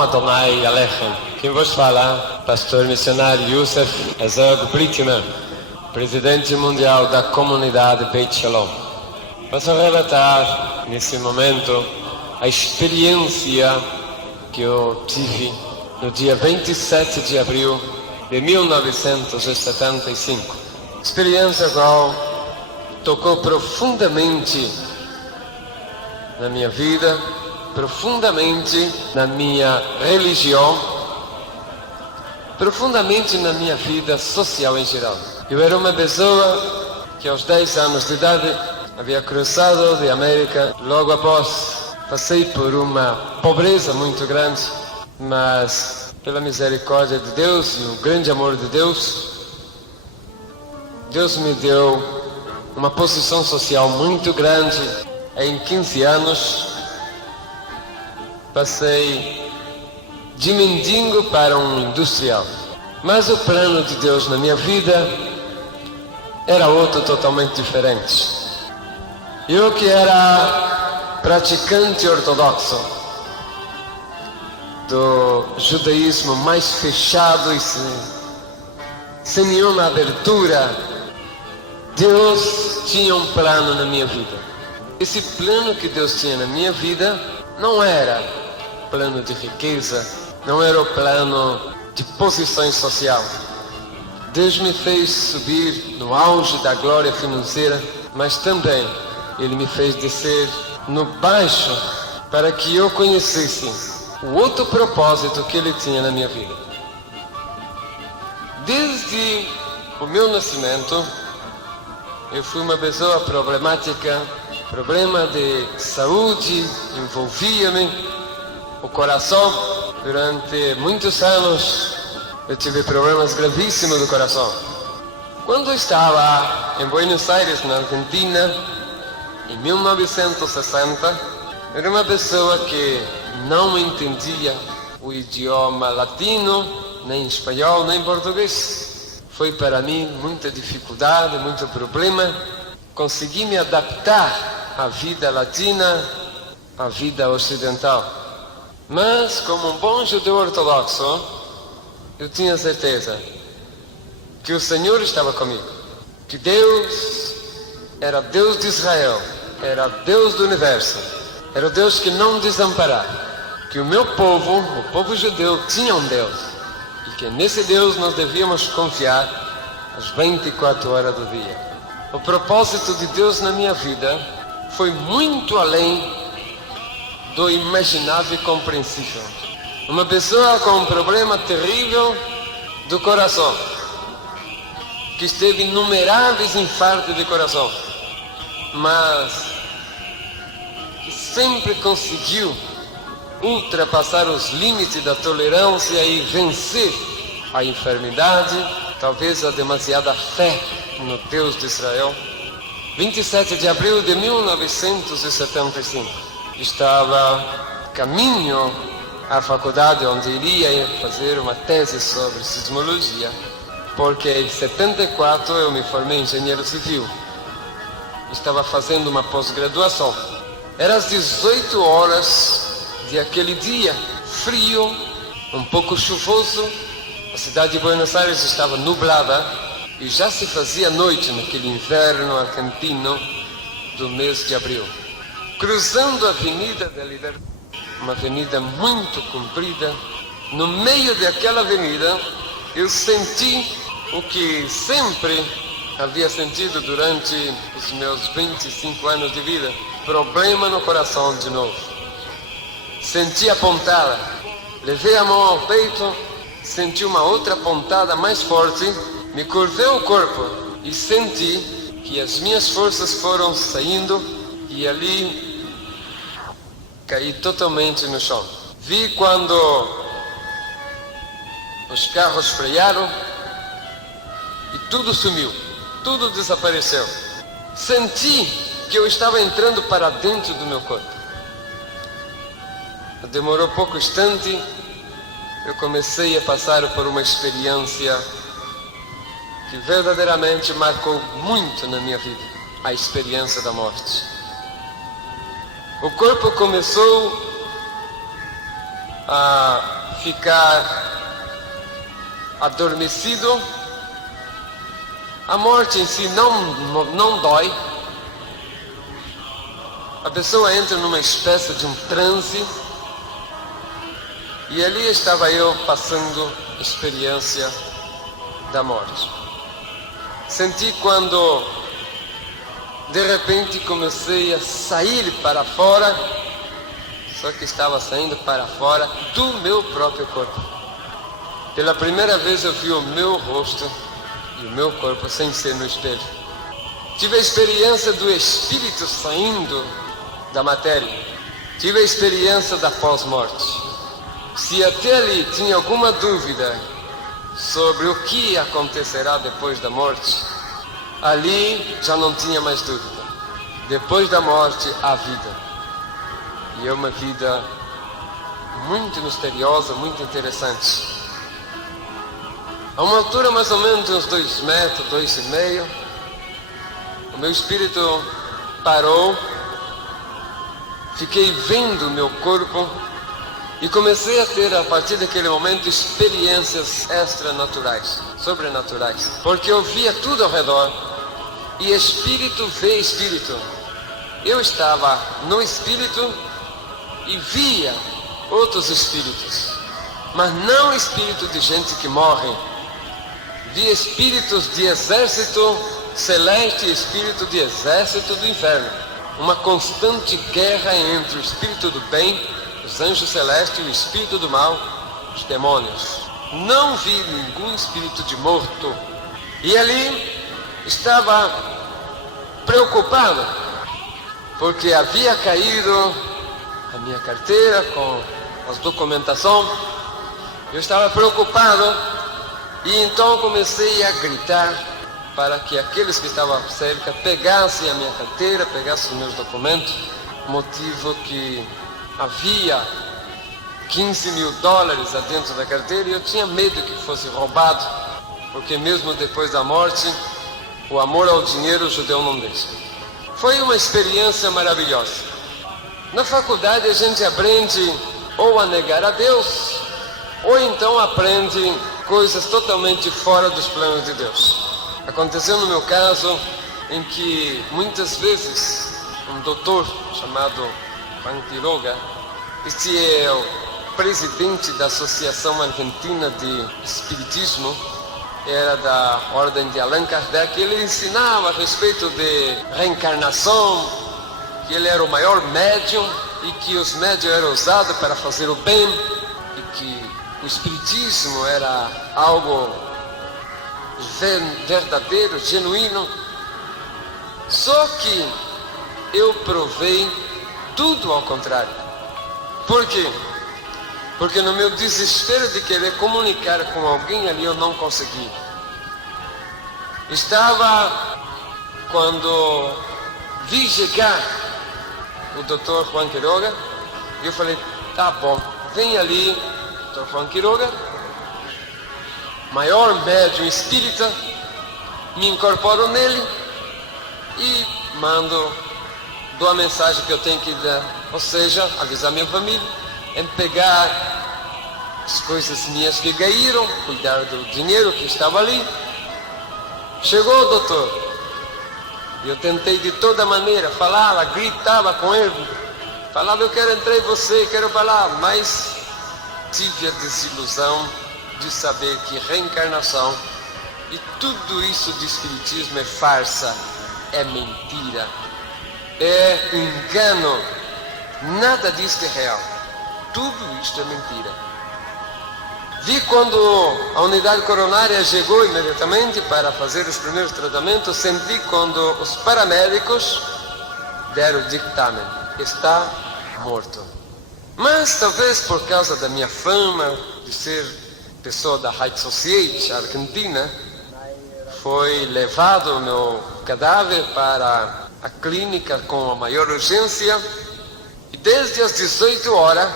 Adonai Alechem. Quem vos fala, pastor missionário Youssef Herzog Blitman, presidente mundial da comunidade Beit Shalom. Posso relatar nesse momento a experiência que eu tive no dia 27 de abril de 1975. Experiência qual tocou profundamente na minha vida, profundamente na minha religião, profundamente na minha vida social em geral. Eu era uma pessoa que aos 10 anos de idade havia cruzado de América. Logo após, passei por uma pobreza muito grande, mas pela misericórdia de Deus e o grande amor de Deus, Deus me deu uma posição social muito grande. Em 15 anos, passei de mendigo para um industrial. Mas o plano de Deus na minha vida era outro totalmente diferente. Eu que era praticante ortodoxo do judaísmo mais fechado e sem nenhuma abertura, Deus tinha um plano na minha vida. Esse plano que Deus tinha na minha vida não era plano de riqueza, não era o plano de posição social. Deus me fez subir no auge da glória financeira, mas também Ele me fez descer no baixo para que eu conhecesse o outro propósito que Ele tinha na minha vida. Desde o meu nascimento, eu fui uma pessoa problemática. Problema de saúde envolvia-me, o coração. Durante muitos anos eu tive problemas gravíssimos do coração. Quando eu estava em Buenos Aires, na Argentina, em 1960, era uma pessoa que não entendia o idioma latino, nem espanhol, nem português. Foi para mim muita dificuldade, muito problema. Consegui me adaptar à vida latina, à vida ocidental. Mas, como um bom judeu ortodoxo, eu tinha certeza que o Senhor estava comigo, que Deus era Deus de Israel, era Deus do universo, era o Deus que não desamparava, que o meu povo, o povo judeu, tinha um Deus, e que nesse Deus nós devíamos confiar as 24 horas do dia. O propósito de Deus na minha vida foi muito além do imaginável e compreensível. Uma pessoa com um problema terrível do coração, que teve inumeráveis infartos de coração, mas sempre conseguiu ultrapassar os limites da tolerância e vencer a enfermidade, talvez a demasiada fé no Deus de Israel. 27 de abril de 1975, estava caminho à faculdade onde iria fazer uma tese sobre sismologia, porque em 74 eu me formei engenheiro civil. Estava fazendo uma pós-graduação. Era às 18 horas de aquele dia, frio, um pouco chuvoso. A cidade de Buenos Aires estava nublada e já se fazia noite naquele inverno argentino do mês de abril. Cruzando a Avenida da Liberdade, uma avenida muito comprida, no meio daquela avenida eu senti o que sempre havia sentido durante os meus 25 anos de vida: problema no coração de novo. Senti a pontada, levei a mão ao peito, senti uma outra pontada mais forte, me curvei o corpo e senti que as minhas forças foram saindo e ali caí totalmente no chão. Vi quando os carros frearam e tudo sumiu, tudo desapareceu. Senti que eu estava entrando para dentro do meu corpo. Demorou pouco instante, eu comecei a passar por uma experiência que verdadeiramente marcou muito na minha vida, a experiência da morte. O corpo começou a ficar adormecido. A morte em si não dói. A pessoa entra numa espécie de um transe. E ali estava eu passando a experiência da morte. Senti quando de repente comecei a sair para fora, só que estava saindo para fora do meu próprio corpo. Pela primeira vez eu vi o meu rosto e o meu corpo sem ser no espelho. Tive a experiência do espírito saindo da matéria. Tive a experiência da pós-morte. Se até ali tinha alguma dúvida sobre o que acontecerá depois da morte, ali já não tinha mais dúvida. Depois da morte, há vida. E é uma vida muito misteriosa, muito interessante. A uma altura mais ou menos de uns 2 metros, 2,5, o meu espírito parou, fiquei vendo o meu corpo e comecei a ter, a partir daquele momento, experiências extranaturais, sobrenaturais. Porque eu via tudo ao redor e espírito vê espírito. Eu estava no espírito e via outros espíritos, mas não espírito de gente que morre. Via espíritos de exército celeste e espírito de exército do inferno. Uma constante guerra entre o espírito do bem, os anjos celestes, e o espírito do mal, os demônios. Não vi nenhum espírito de morto. E ali estava preocupado, porque havia caído a minha carteira com as documentações. Eu estava preocupado e então comecei a gritar para que aqueles que estavam cerca pegassem a minha carteira, pegassem os meus documentos. Motivo que havia $15 mil dentro da carteira e eu tinha medo que fosse roubado, porque mesmo depois da morte, o amor ao dinheiro o judeu não deixa. Foi uma experiência maravilhosa. Na faculdade a gente aprende ou a negar a Deus, ou então aprende coisas totalmente fora dos planos de Deus. Aconteceu no meu caso em que muitas vezes um doutor chamado Juan Quiroga, este é o presidente da Associação Argentina de Espiritismo, era da ordem de Allan Kardec. Ele ensinava a respeito de reencarnação, que ele era o maior médium e que os médiums eram usados para fazer o bem e que o espiritismo era algo verdadeiro, genuíno. Só que eu provei tudo ao contrário. Por quê? Porque no meu desespero de querer comunicar com alguém ali, eu não consegui. Estava quando vi chegar o Dr. Juan Quiroga, e eu falei, tá bom, vem ali, Dr. Juan Quiroga, maior médium espírita, me incorporo nele e dou a mensagem que eu tenho que dar, ou seja, avisar minha família, em pegar as coisas minhas que caíram, cuidar do dinheiro que estava ali. Chegou o doutor, eu tentei de toda maneira, falava, gritava com ele, falava, eu quero entrar em você, quero falar, mas tive a desilusão de saber que reencarnação e tudo isso de espiritismo é farsa, é mentira, é engano, nada disso é real, tudo isso é mentira. Vi quando a unidade coronária chegou imediatamente para fazer os primeiros tratamentos, senti quando os paramédicos deram o dictamen, está morto. Mas talvez por causa da minha fama de ser pessoa da High Society Argentina, foi levado o meu cadáver para a clínica com a maior urgência, e desde as 18 horas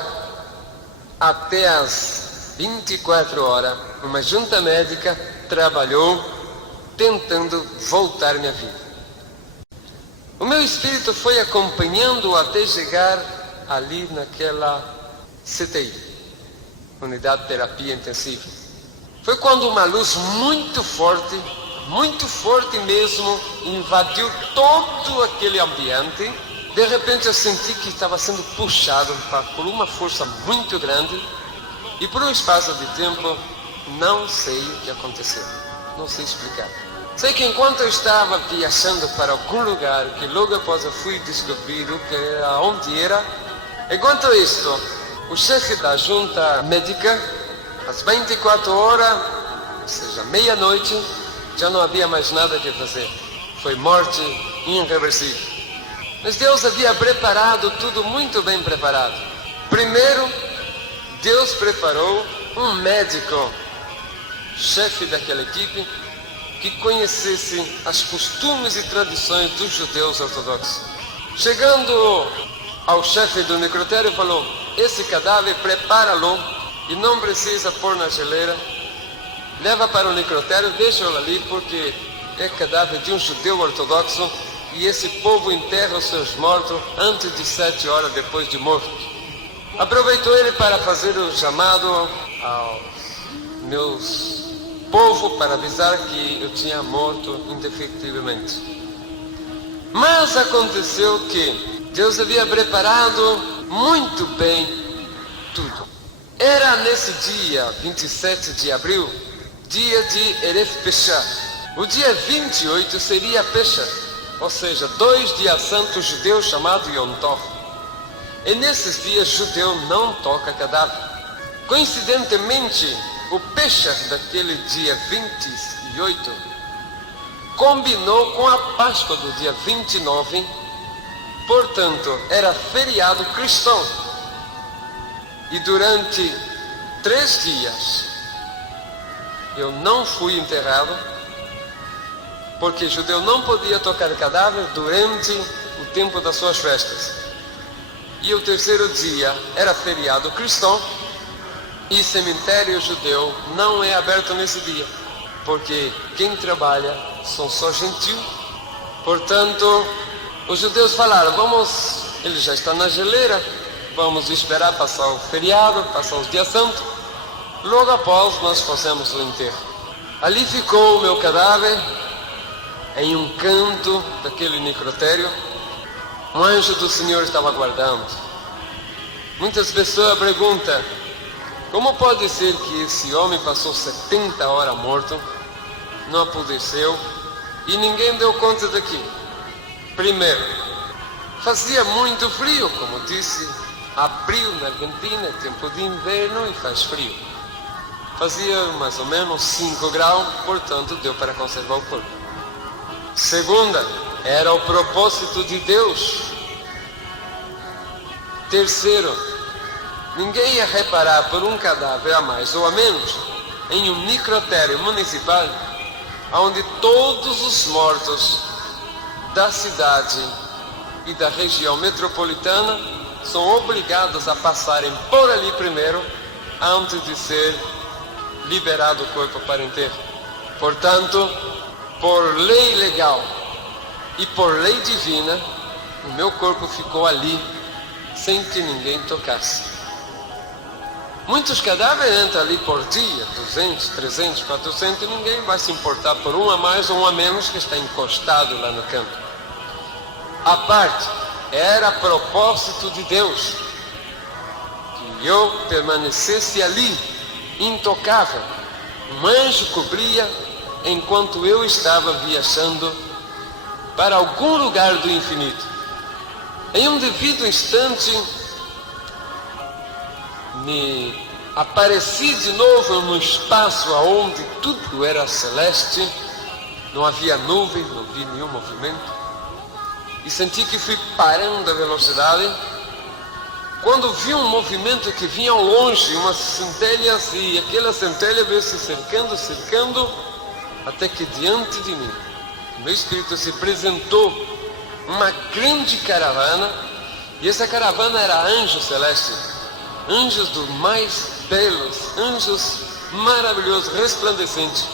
até as 24 horas, uma junta médica trabalhou tentando voltar minha vida. O meu espírito foi acompanhando até chegar ali naquela CTI. unidade de terapia intensiva. Foi quando uma luz muito forte mesmo, invadiu todo aquele ambiente. De repente eu senti que estava sendo puxado por uma força muito grande e por um espaço de tempo, não sei o que aconteceu, não sei explicar. Sei que enquanto eu estava viajando para algum lugar, que logo após eu fui descobrir o que era, onde era, enquanto isto, o chefe da junta médica, às 24 horas, ou seja, meia-noite, já não havia mais nada que fazer. Foi morte irreversível. Mas Deus havia preparado tudo muito bem preparado. Primeiro, Deus preparou um médico, chefe daquela equipe, que conhecesse as costumes e tradições dos judeus ortodoxos. Chegando ao chefe do necrotério, falou: esse cadáver, prepara-lo e não precisa pôr na geleira. Leva para o necrotério, deixa-o ali, porque é cadáver de um judeu ortodoxo e esse povo enterra os seus mortos antes de 7 horas depois de morto. Aproveitou ele para fazer o chamado aos meus povo para avisar que eu tinha morto indefectivamente. Mas aconteceu que Deus havia preparado muito bem tudo. Era nesse dia 27 de abril, dia de Erev Pesach. O dia 28 seria Pesach, ou seja, 2 dias santos judeus chamados Yom Tov. E nesses dias judeu não toca cadáver. Coincidentemente, o Pesach daquele dia 28 combinou com a Páscoa do dia 29, portanto, era feriado cristão. E durante 3 dias eu não fui enterrado, porque judeu não podia tocar cadáver durante o tempo das suas festas. E o terceiro dia era feriado cristão, e cemitério judeu não é aberto nesse dia, porque quem trabalha são só gentios. Portanto, os judeus falaram: vamos, ele já está na geleira, vamos esperar passar o feriado, passar os dias santos, logo após nós fazemos o enterro. Ali ficou o meu cadáver, em um canto daquele necrotério. Um anjo do Senhor estava guardando. Muitas pessoas perguntam: como pode ser que esse homem passou 70 horas morto, não apodreceu e ninguém deu conta daquilo? Primeiro, fazia muito frio, como disse, abril na Argentina, é tempo de inverno e faz frio. Fazia mais ou menos 5 graus, portanto deu para conservar o corpo. Segunda, era o propósito de Deus. Terceiro, ninguém ia reparar por um cadáver a mais ou a menos em um necrotério municipal, onde todos os mortos da cidade e da região metropolitana são obrigados a passarem por ali primeiro, antes de ser liberado o corpo para enterro. Portanto, por lei legal e por lei divina, o meu corpo ficou ali, sem que ninguém tocasse. Muitos cadáveres entram ali por dia, 200, 300, 400, e ninguém vai se importar por um a mais ou um a menos que está encostado lá no canto. A parte, era propósito de Deus que eu permanecesse ali, intocável. Um anjo cobria enquanto eu estava viajando para algum lugar do infinito. Em um devido instante, me apareci de novo num espaço onde tudo era celeste, não havia nuvem, não vi nenhum movimento, e senti que fui parando a velocidade, quando vi um movimento que vinha ao longe, umas centelhas, e aquela centelha veio se cercando, até que diante de mim, no meu espírito, se apresentou uma grande caravana, e essa caravana era anjos celestes, anjos dos mais belos, anjos maravilhosos, resplandecentes.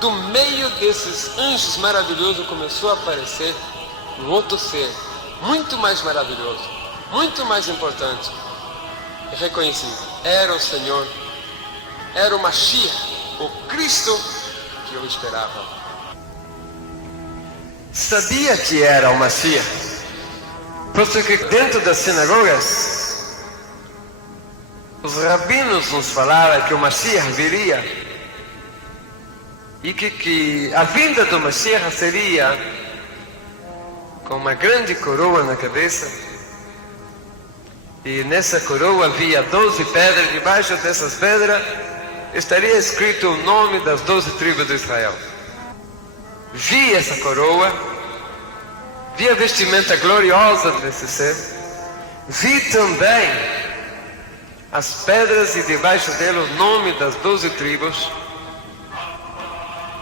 Do meio desses anjos maravilhosos começou a aparecer um outro ser, muito mais maravilhoso, muito mais importante. E reconheci, era o Senhor era o Mashiach, o Cristo que eu esperava. Sabia que era o Mashiach, posto que dentro das sinagogas, os rabinos nos falaram que o Mashiach viria e que a vinda do Mashiach seria com uma grande coroa na cabeça. E nessa coroa havia 12 pedras, debaixo dessas pedras estaria escrito o nome das 12 tribos de Israel. Vi essa coroa, vi a vestimenta gloriosa desse ser, vi também as pedras e debaixo dela o nome das 12 tribos,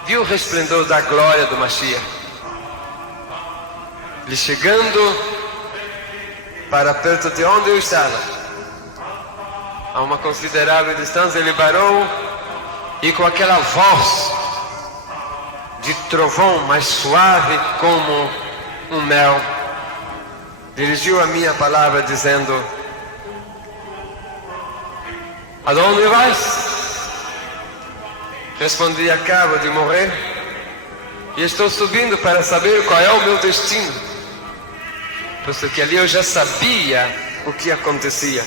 vi o resplendor da glória do Mashiach. Ele chegando para perto de onde eu estava, a uma considerável distância, ele parou e com aquela voz de trovão mais suave como um mel, dirigiu a minha palavra dizendo: aonde vais? Respondi: acabo de morrer e estou subindo para saber qual é o meu destino. Porque ali eu já sabia o que acontecia.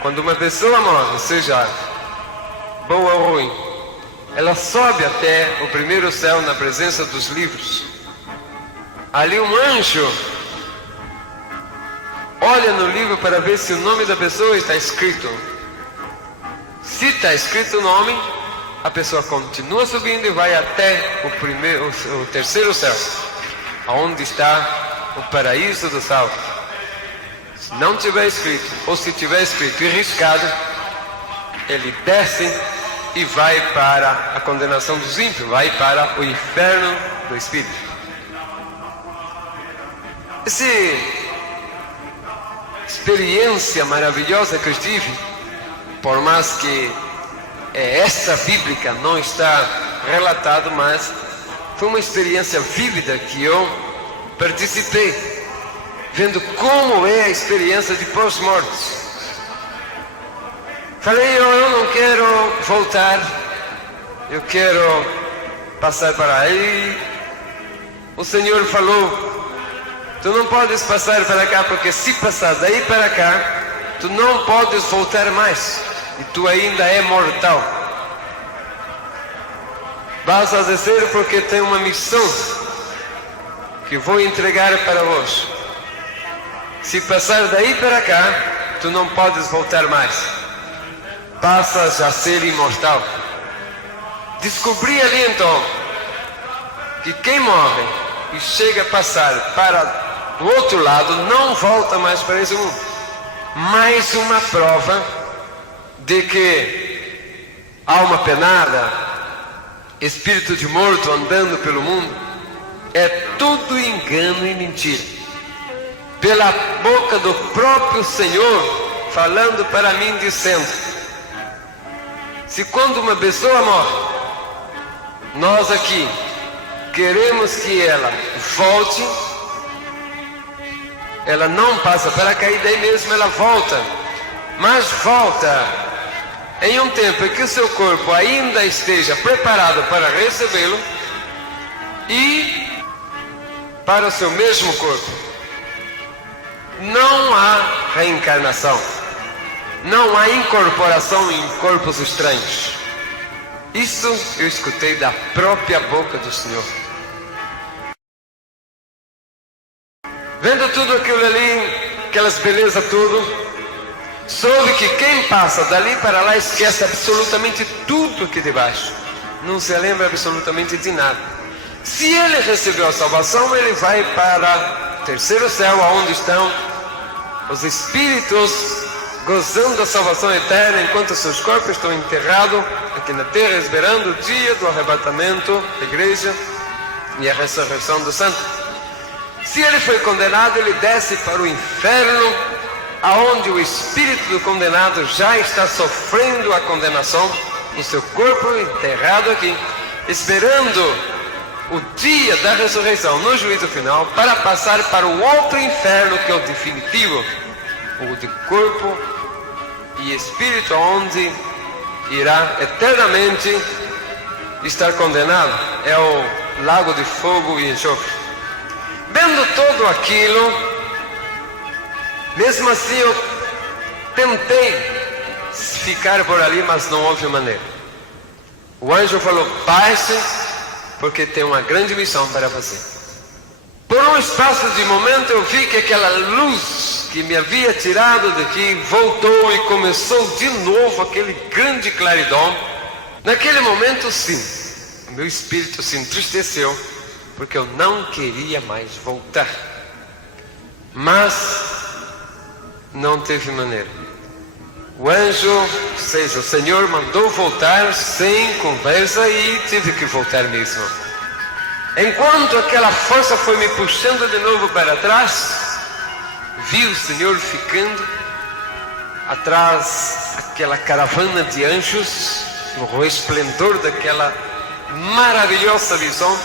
Quando uma pessoa morre, seja boa ou ruim, ela sobe até o primeiro céu na presença dos livros. Ali um anjo olha no livro para ver se o nome da pessoa está escrito. Se está escrito o nome, a pessoa continua subindo e vai até o terceiro céu, onde está o paraíso do salvo. Se não tiver escrito, ou se tiver escrito e riscado, ele desce e vai para a condenação dos ímpios, vai para o inferno do Espírito. Essa experiência maravilhosa que eu tive, por mais que esta bíblica não está relatado, mas foi uma experiência vívida que eu participei, vendo como é a experiência de pós-morte. Falei: eu não quero voltar, eu quero passar para aí. O Senhor falou: tu não podes passar para cá, porque se passar daí para cá, tu não podes voltar mais, e tu ainda é mortal. Vas a descer porque tem uma missão que vou entregar para vós. Se passar daí para cá, tu não podes voltar mais, passas a ser imortal. Descobri ali então que quem morre e chega a passar para o outro lado não volta mais para esse mundo. Mais uma prova de que alma penada, espírito de morto andando pelo mundo, é tudo engano e mentira. Pela boca do próprio Senhor, falando para mim, dizendo: se quando uma pessoa morre, nós aqui queremos que ela volte, ela não passa para cá e daí mesmo ela volta, mas volta em um tempo em que o seu corpo ainda esteja preparado para recebê-lo e para o seu mesmo corpo. Não há reencarnação, não há incorporação em corpos estranhos. Isso eu escutei da própria boca do Senhor. Vendo tudo aquilo ali, aquelas belezas tudo, soube que quem passa dali para lá esquece absolutamente tudo aqui debaixo, não se lembra absolutamente de nada. Se ele recebeu a salvação, ele vai para o terceiro céu, onde estão os espíritos gozando da salvação eterna, enquanto seus corpos estão enterrados aqui na terra, esperando o dia do arrebatamento da igreja e a ressurreição do santo. Se ele foi condenado, ele desce para o inferno, aonde o espírito do condenado já está sofrendo a condenação, o seu corpo enterrado aqui, esperando o dia da ressurreição no juízo final, para passar para o outro inferno, que é o definitivo, o de corpo e espírito, onde irá eternamente estar condenado. É o lago de fogo e enxofre. Vendo tudo aquilo, mesmo assim eu tentei ficar por ali, mas não houve maneira. O anjo falou: baixe, porque tem uma grande missão para fazer. Por um espaço de momento eu vi que aquela luz que me havia tirado daqui voltou e começou de novo aquele grande claridom. Naquele momento, sim, o meu espírito se entristeceu, porque eu não queria mais voltar. Mas não teve maneira. O anjo, ou seja, o Senhor mandou voltar sem conversa e tive que voltar mesmo. Enquanto aquela força foi me puxando de novo para trás, vi o Senhor ficando atrás daquela caravana de anjos, no resplendor daquela maravilhosa visão.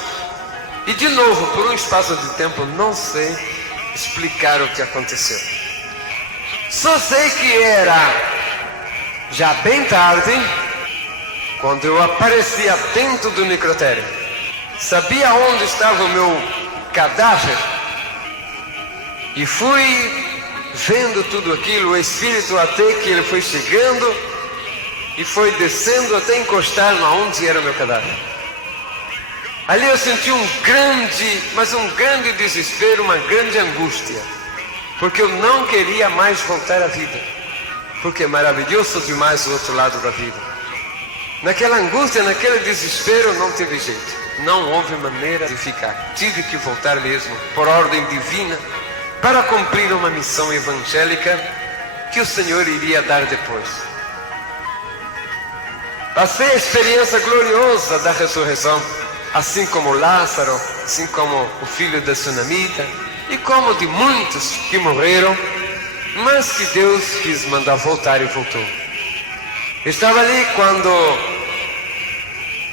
E de novo, por um espaço de tempo, não sei explicar o que aconteceu. Só sei que era já bem tarde, quando eu aparecia dentro do necrotério. Sabia onde estava o meu cadáver e fui vendo tudo aquilo, o Espírito, até que ele foi chegando e foi descendo até encostar onde era o meu cadáver. Ali eu senti um grande desespero, uma grande angústia, porque eu não queria mais voltar à vida, porque é maravilhoso demais o outro lado da vida. Naquela angústia, naquele desespero, não teve jeito. Não houve maneira de ficar. Tive que voltar mesmo, por ordem divina, para cumprir uma missão evangélica que o Senhor iria dar depois. Passei a experiência gloriosa da ressurreição, assim como Lázaro, assim como o filho da Sunamita, e como de muitos que morreram, mas que Deus quis mandar voltar e voltou. Estava ali quando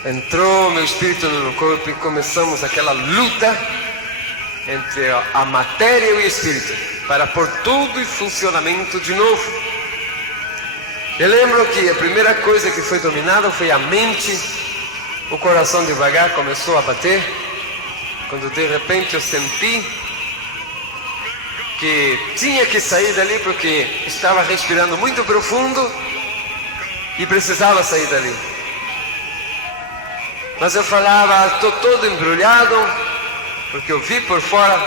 entrou meu espírito no meu corpo e começamos aquela luta entre a matéria e o espírito para pôr tudo em funcionamento de novo. Eu lembro que a primeira coisa que foi dominada foi a mente. O coração devagar começou a bater, quando de repente eu senti que tinha que sair dali, porque estava respirando muito profundo e precisava sair dali. Mas eu falava: estou todo embrulhado, porque eu vi por fora,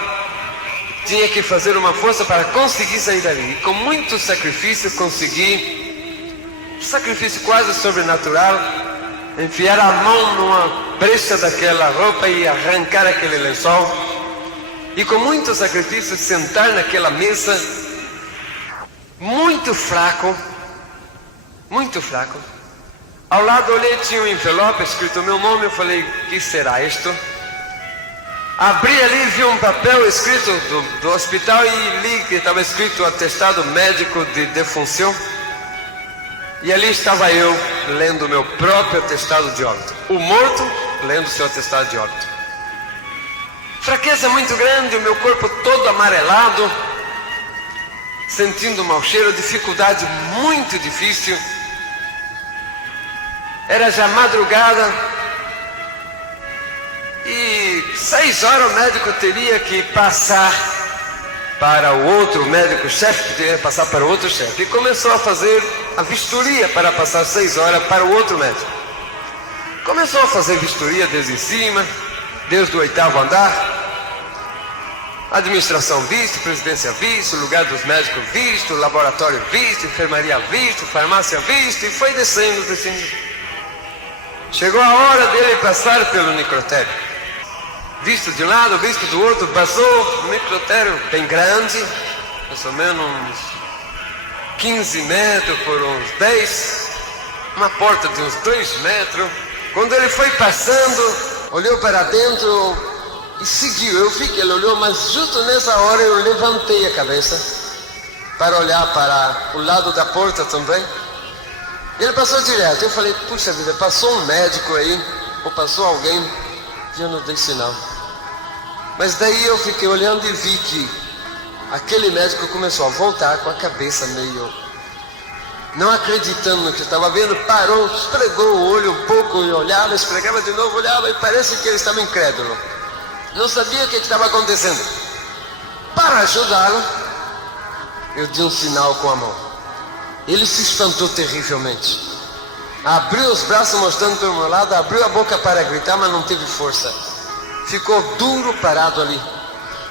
tinha que fazer uma força para conseguir sair dali. E com muito sacrifício consegui, sacrifício quase sobrenatural, enfiar a mão numa brecha daquela roupa e arrancar aquele lençol. E com muito sacrifício sentar naquela mesa, muito fraco. Ao lado olhei, tinha um envelope escrito o meu nome. Eu falei: o que será isto? Abri ali, vi um papel escrito do hospital e li que estava escrito atestado médico de defunção. E ali estava eu, lendo o meu próprio atestado de óbito. O morto lendo seu atestado de óbito. Fraqueza muito grande, o meu corpo todo amarelado, sentindo mau cheiro, dificuldade muito difícil. Era já madrugada e 6 horas o médico teria que passar para o outro médico chefe, que teria que passar para o outro chefe. E começou a fazer a vistoria para passar 6 horas para o outro médico. Começou a fazer vistoria desde cima, desde o 8º andar. Administração visto, presidência visto, lugar dos médicos visto, laboratório visto, enfermaria visto, farmácia visto, e foi descendo. Chegou a hora dele passar pelo necrotério. Visto de um lado, visto do outro, passou o necrotério bem grande, mais ou menos uns 15 metros por uns 10, uma porta de uns 2 metros. Quando ele foi passando, olhou para dentro e seguiu. Eu vi que ele olhou, mas justo nessa hora eu levantei a cabeça para olhar para o lado da porta também. Ele passou direto. Eu falei: puxa vida, passou um médico aí, ou passou alguém, e eu não dei sinal. Mas daí eu fiquei olhando e vi que aquele médico começou a voltar com a cabeça não acreditando no que estava vendo, parou, esfregou o olho um pouco e olhava, esfregava de novo, olhava, e parece que ele estava incrédulo. Não sabia o que estava acontecendo. Para ajudá-lo, eu dei um sinal com a mão. Ele se espantou terrivelmente. Abriu os braços mostrando para o meu lado, abriu a boca para gritar, mas não teve força. Ficou duro parado ali.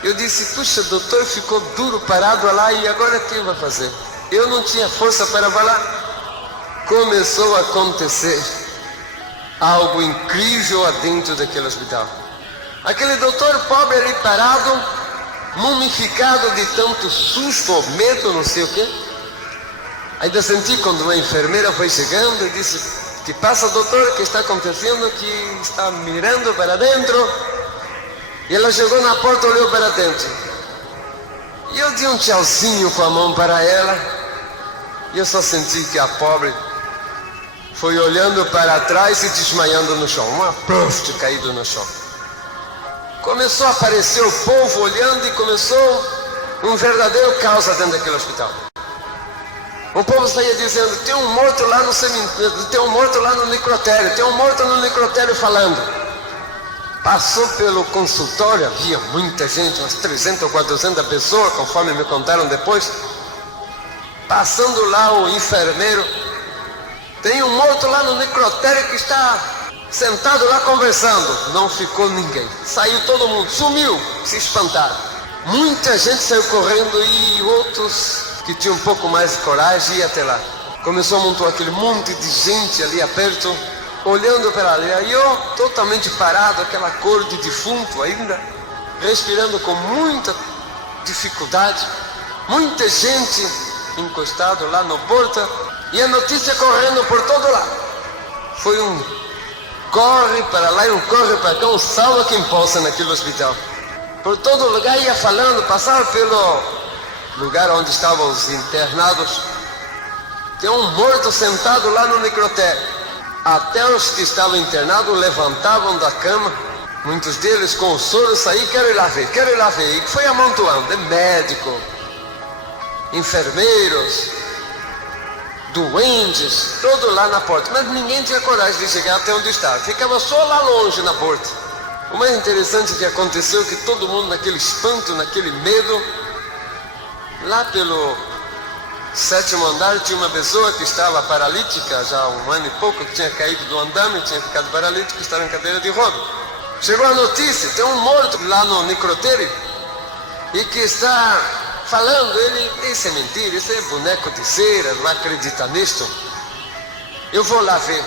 Eu disse, puxa, doutor, ficou duro parado lá, e agora o que vai fazer? Eu não tinha força para falar. Começou a acontecer algo incrível dentro daquele hospital. Aquele doutor pobre ali parado, mumificado de tanto susto, medo, não sei o quê. Ainda senti quando uma enfermeira foi chegando e disse, que passa, doutor, o que está acontecendo? Que está mirando para dentro. E ela chegou na porta, olhou para dentro. E eu dei um tchauzinho com a mão para ela. E eu só senti que a pobre foi olhando para trás e desmaiando no chão. Uma prost caído no chão. Começou a aparecer o povo olhando e começou um verdadeiro caos dentro daquele hospital. O povo saía dizendo, tem um morto lá no cemitério, tem um morto lá no necrotério, tem um morto no necrotério falando. Passou pelo consultório, havia muita gente, umas 300 ou 400 pessoas, conforme me contaram depois. Passando lá o enfermeiro, tem um morto lá no necrotério que está sentado lá conversando. Não ficou ninguém, saiu todo mundo, sumiu, se espantaram. Muita gente saiu correndo e outros que tinham um pouco mais de coragem ia até lá. Começou a montar aquele monte de gente ali perto, olhando para ali. Aí eu, totalmente parado, aquela cor de defunto ainda, respirando com muita dificuldade. Muita gente encostado lá no porta e a notícia correndo por todo lado. Foi um corre para lá e um corre para cá, um salva quem possa naquele hospital. Por todo lugar ia falando, passava pelo lugar onde estavam os internados. Tem um morto sentado lá no necrotério. Até os que estavam internados levantavam da cama, muitos deles com o soro saí, quero ir lá ver. E foi amontoando, médico, enfermeiros, doentes, todo lá na porta. Mas ninguém tinha coragem de chegar até onde estava, ficava só lá longe na porta. O mais interessante que aconteceu é que todo mundo naquele espanto, naquele medo, lá pelo 7º andar tinha uma pessoa que estava paralítica, já há 1 ano e pouco, que tinha caído do andame, tinha ficado paralítico, estava em cadeira de roda. Chegou a notícia, tem um morto lá no necrotério e que está falando, isso é mentira, isso é boneco de cera, não acredita nisto. Eu vou lá ver.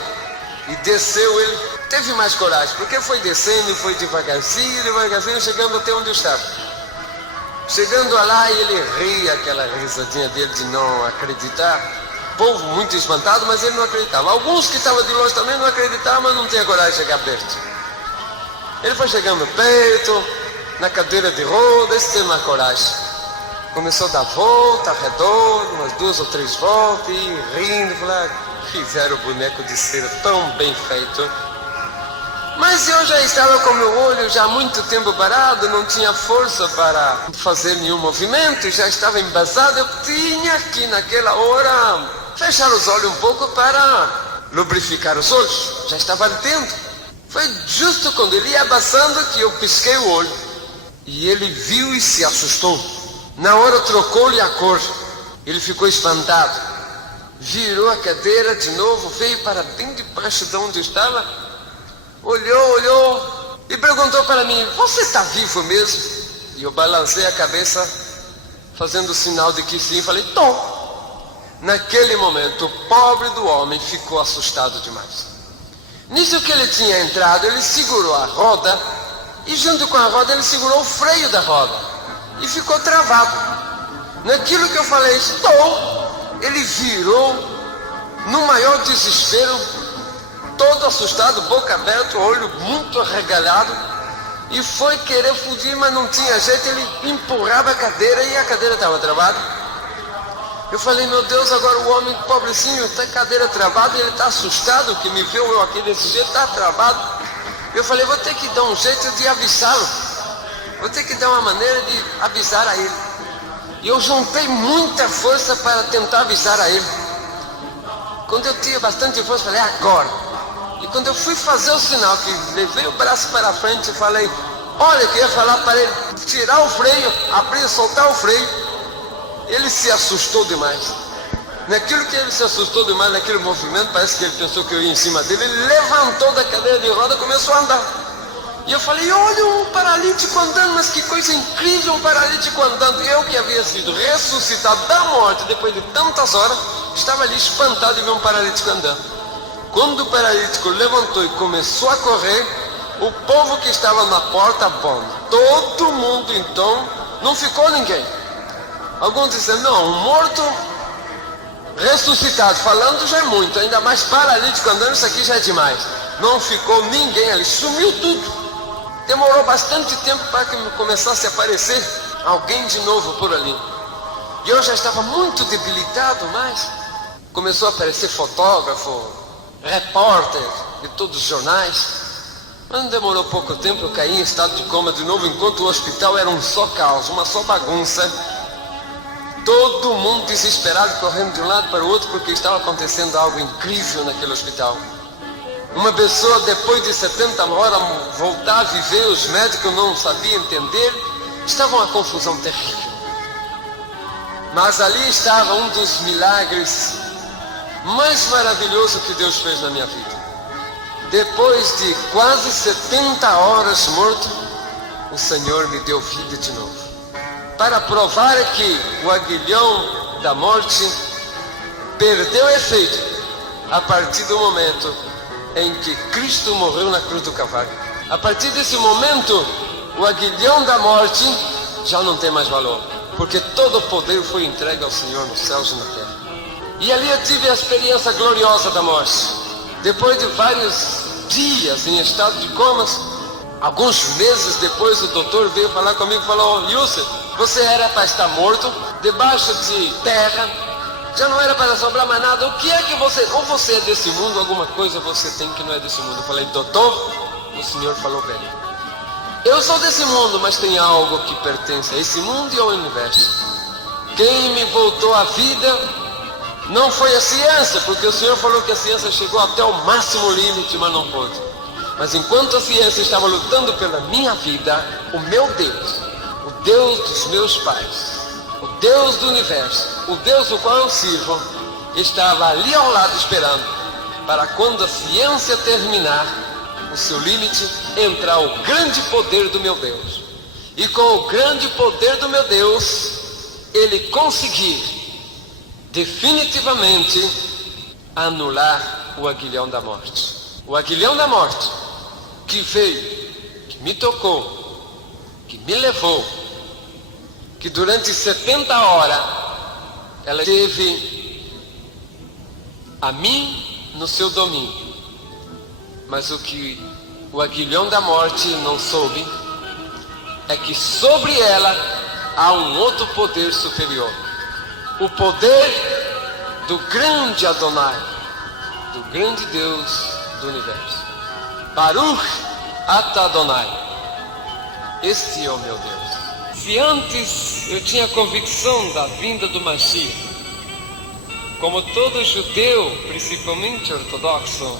E desceu, ele teve mais coragem, porque foi descendo e foi devagarzinho, chegando até onde eu estava. Chegando lá, ele ria, aquela risadinha dele de não acreditar. O povo muito espantado, mas ele não acreditava. Alguns que estavam de longe também não acreditavam, mas não tinha coragem de chegar perto. Ele foi chegando perto, na cadeira de rodas, teve mais coragem. Começou a dar volta ao redor, umas 2 ou 3 voltas, e rindo, fizeram o boneco de cera tão bem feito. Mas eu já estava com meu olho já há muito tempo parado, não tinha força para fazer nenhum movimento, já estava embasado. Eu tinha que naquela hora fechar os olhos um pouco para lubrificar os olhos, já estava ardendo. Foi justo quando ele ia abafando que eu pisquei o olho e ele viu e se assustou. Na hora trocou-lhe a cor, ele ficou espantado, virou a cadeira de novo, veio para bem debaixo de onde eu estava, olhou e perguntou para mim, você está vivo mesmo? E eu balancei a cabeça, fazendo sinal de que sim, falei, tô. Naquele momento, o pobre do homem ficou assustado demais. Nisso que ele tinha entrado, ele segurou a roda, e junto com a roda ele segurou o freio da roda, e ficou travado. Naquilo que eu falei, estou, ele virou, no maior desespero, todo assustado, boca aberta, olho muito arregalado, e foi querer fugir, mas não tinha jeito, ele empurrava a cadeira e a cadeira estava travada. Eu falei, meu Deus, agora o homem pobrecinho está com a cadeira travada, ele está assustado, que me viu eu aqui desse jeito, está travado. Eu falei, vou ter que dar um jeito de avisá-lo, vou ter que dar uma maneira de avisar a ele. E eu juntei muita força para tentar avisar a ele. Quando eu tinha bastante força, falei, agora. E quando eu fui fazer o sinal, que levei o braço para frente e falei, olha, que eu ia falar para ele tirar o freio, abrir, soltar o freio, ele se assustou demais. Naquilo que ele se assustou demais, naquele movimento, parece que ele pensou que eu ia em cima dele, ele levantou da cadeira de roda e começou a andar. E eu falei, olha um paralítico andando, mas que coisa incrível, um paralítico andando. Eu que havia sido ressuscitado da morte depois de tantas horas, estava ali espantado de ver um paralítico andando. Quando o paralítico levantou e começou a correr, o povo que estava na porta, bom, todo mundo então, não ficou ninguém. Alguns disseram, não, um morto ressuscitado, falando já é muito, ainda mais paralítico andando, isso aqui já é demais. Não ficou ninguém ali, sumiu tudo. Demorou bastante tempo para que começasse a aparecer alguém de novo por ali. E eu já estava muito debilitado, mas começou a aparecer fotógrafo, repórter de todos os jornais. Mas não demorou pouco tempo, eu caí em estado de coma de novo, enquanto o hospital era um só caos, uma só bagunça. Todo mundo desesperado, correndo de um lado para o outro, porque estava acontecendo algo incrível naquele hospital. Uma pessoa, depois de 70 horas, voltar a viver, os médicos não sabiam entender, estava uma confusão terrível. Mas ali estava um dos milagres mais maravilhosos que Deus fez na minha vida. Depois de quase 70 horas morto, o Senhor me deu vida de novo. Para provar que o aguilhão da morte perdeu efeito a partir do momento em que Cristo morreu na cruz do Calvário. A partir desse momento, o aguilhão da morte já não tem mais valor, porque todo o poder foi entregue ao Senhor nos céus e na terra. E ali eu tive a experiência gloriosa da morte. Depois de vários dias em estado de comas, alguns meses depois, o doutor veio falar comigo e falou, Yusuf, você era para estar morto, debaixo de terra, já não era para sobrar mais nada. O que é que você, ou você é desse mundo, alguma coisa você tem que não é desse mundo. Eu falei, doutor, o senhor falou bem. Eu sou desse mundo, mas tem algo que pertence a esse mundo e ao universo. Quem me voltou à vida não foi a ciência, porque o senhor falou que a ciência chegou até o máximo limite, mas não pôde. Mas enquanto a ciência estava lutando pela minha vida, o meu Deus, o Deus dos meus pais, o Deus do universo, o Deus do qual eu sirvo, estava ali ao lado esperando, para quando a ciência terminar o seu limite, entrar o grande poder do meu Deus. E com o grande poder do meu Deus, ele conseguir definitivamente anular o aguilhão da morte. O aguilhão da morte que veio, que me tocou, que me levou, que durante 70 horas ela teve a mim no seu domínio. Mas o que o aguilhão da morte não soube é que sobre ela há um outro poder superior. O poder do grande Adonai, do grande Deus do universo. Baruch Atah Adonai. Este é o meu Deus. Se antes eu tinha convicção da vinda do Mashiach, como todo judeu, principalmente ortodoxo,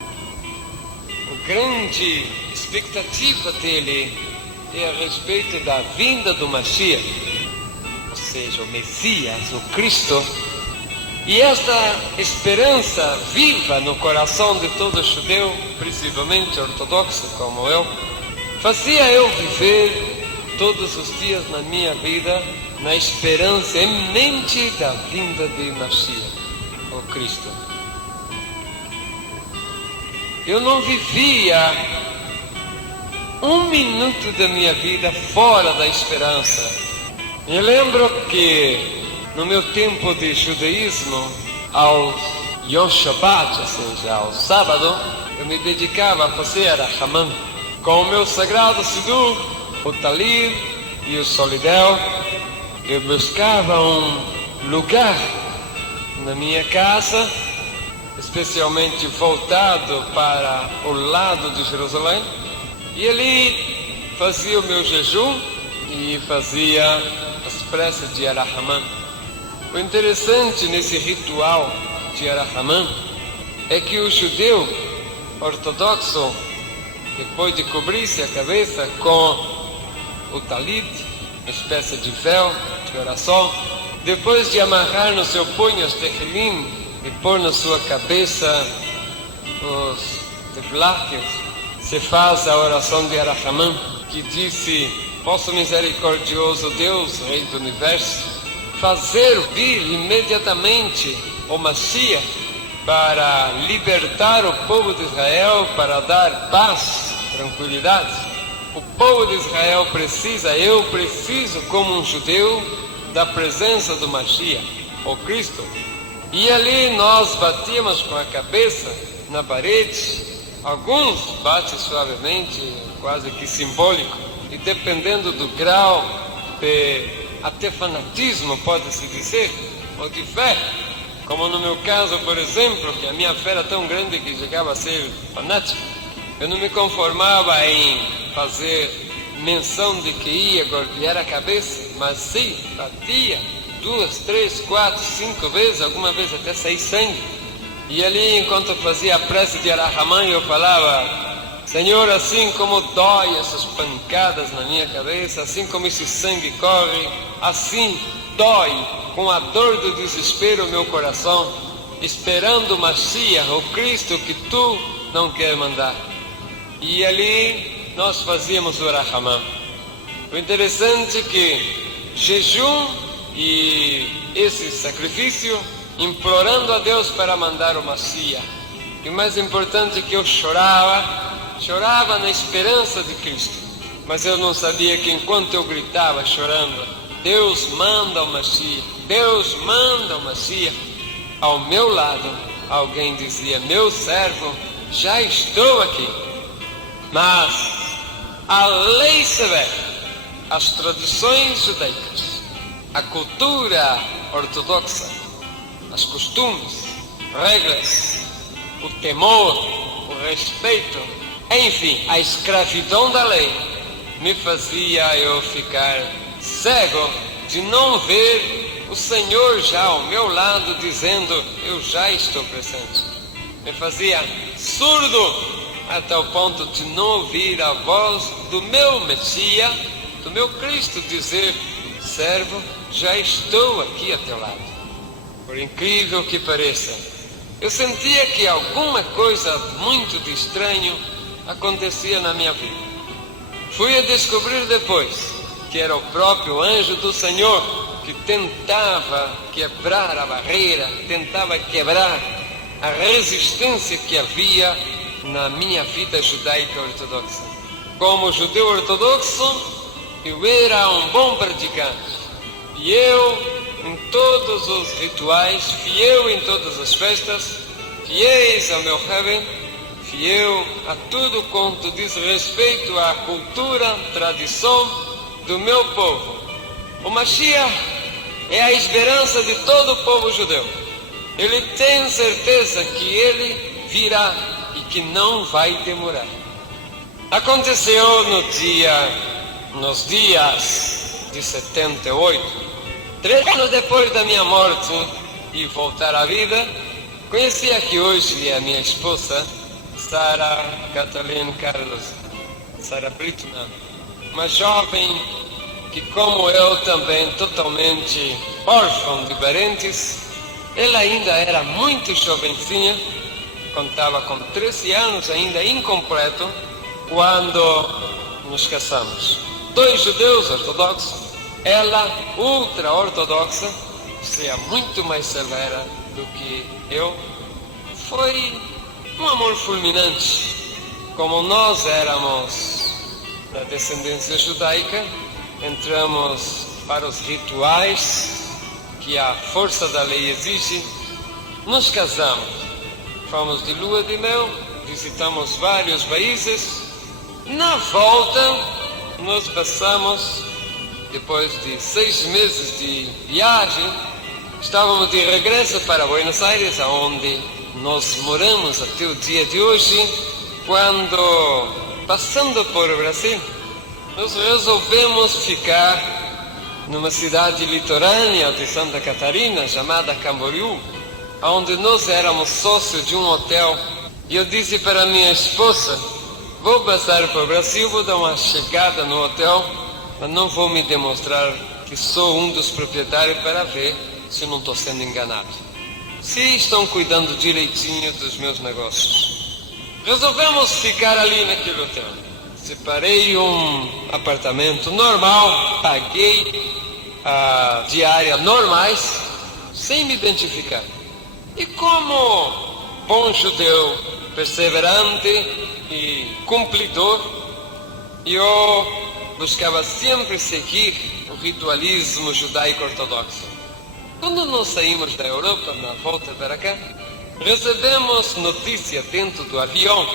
a grande expectativa dele é a respeito da vinda do Mashiach, ou seja, o Messias, o Cristo. E esta esperança viva no coração de todo judeu, principalmente ortodoxo como eu, fazia eu viver todos os dias na minha vida na esperança iminente da vinda de Mashiach, o Cristo. Eu não vivia um minuto da minha vida fora da esperança. Me lembro que no meu tempo de judaísmo, ao Yom Shabbat, ou seja, ao sábado, eu me dedicava a fazer Rahamam com o meu sagrado Sidur, o Talir e o Solidel. Eu buscava um lugar na minha casa, especialmente voltado para o lado de Jerusalém, e ali fazia o meu jejum e fazia as preces de Rahamam. O interessante nesse ritual de Arahamã é que o judeu ortodoxo, depois de cobrir-se a cabeça com o talit, uma espécie de véu de oração, depois de amarrar no seu punho os tefilim e pôr na sua cabeça os tefláquios, se faz a oração de Arahamã, que disse: vosso misericordioso Deus, Rei do Universo, fazer vir imediatamente o Mashiach para libertar o povo de Israel, para dar paz, tranquilidade. O povo de Israel precisa, eu preciso, como um judeu, da presença do Mashiach, o Cristo. E ali nós batíamos com a cabeça na parede, alguns batem suavemente, quase que simbólico, e dependendo do grau de até fanatismo, pode-se dizer, ou de fé, como no meu caso, por exemplo, que a minha fé era tão grande que chegava a ser fanático. Eu não me conformava em fazer menção de que ia golpear a cabeça, mas sim, batia 2, 3, 4, 5 vezes, alguma vez até sair sangue. E ali, enquanto eu fazia a prece de Arahamã, eu falava: Senhor, assim como dói essas pancadas na minha cabeça, assim como esse sangue corre, assim dói com a dor do desespero o meu coração, esperando o Mashiach, o Cristo que tu não quer mandar. E ali nós fazíamos o Arahamã. O interessante é que jejum e esse sacrifício, implorando a Deus para mandar o Mashiach. E o mais importante é que eu chorava na esperança de Cristo, mas eu não sabia que enquanto eu gritava chorando: Deus manda o Mashiach, Deus manda o Mashiach, ao meu lado alguém dizia: meu servo, já estou aqui. Mas a lei severa, as tradições judaicas, a cultura ortodoxa, os costumes, regras, o temor, o respeito, enfim, a escravidão da lei me fazia eu ficar cego de não ver o Senhor já ao meu lado dizendo: eu já estou presente. Me fazia surdo até o ponto de não ouvir a voz do meu Messias, do meu Cristo dizer: servo, já estou aqui a teu lado. Por incrível que pareça, eu sentia que alguma coisa muito de estranho acontecia na minha vida. Fui a descobrir depois que era o próprio anjo do Senhor que tentava quebrar a barreira, tentava quebrar a resistência que havia na minha vida judaica ortodoxa. Como judeu ortodoxo, eu era um bom praticante, fiel em todos os rituais, fiel em todas as festas, fiéis ao meu Rebbe, fiel a tudo quanto diz respeito à cultura, tradição do meu povo. O Mashiach é a esperança de todo o povo judeu. Ele tem certeza que ele virá e que não vai demorar. Aconteceu nos dias de 78, 3 anos depois da minha morte e voltar à vida, conheci a que hoje é a minha esposa, Sara Kathleen Carlos, Sara Britman, uma jovem que, como eu também, totalmente órfã de parentes. Ela ainda era muito jovencinha, contava com 13 anos, ainda incompleto, quando nos casamos. 2 judeus ortodoxos, ela ultra-ortodoxa, ou seja, muito mais severa do que eu. Foi um amor fulminante. Como nós éramos da descendência judaica, entramos para os rituais que a força da lei exige, nos casamos, fomos de lua de mel, visitamos vários países. Na volta, nós passamos, depois de 6 meses de viagem, estávamos de regresso para Buenos Aires, onde nós moramos até o dia de hoje. Quando, passando por Brasil, nós resolvemos ficar numa cidade litorânea de Santa Catarina, chamada Camboriú. onde nós éramos sócios de um hotel, e eu disse para minha esposa: vou passar para o Brasil, vou dar uma chegada no hotel, mas não vou me demonstrar que sou um dos proprietários para ver se não estou sendo enganado, se estão cuidando direitinho dos meus negócios. Resolvemos ficar ali naquele hotel. Separei um apartamento normal, paguei a diária normais, sem me identificar. E como bom judeu, perseverante e cumpridor, eu buscava sempre seguir o ritualismo judaico-ortodoxo. Quando nós saímos da Europa, na volta para cá, recebemos notícia dentro do avião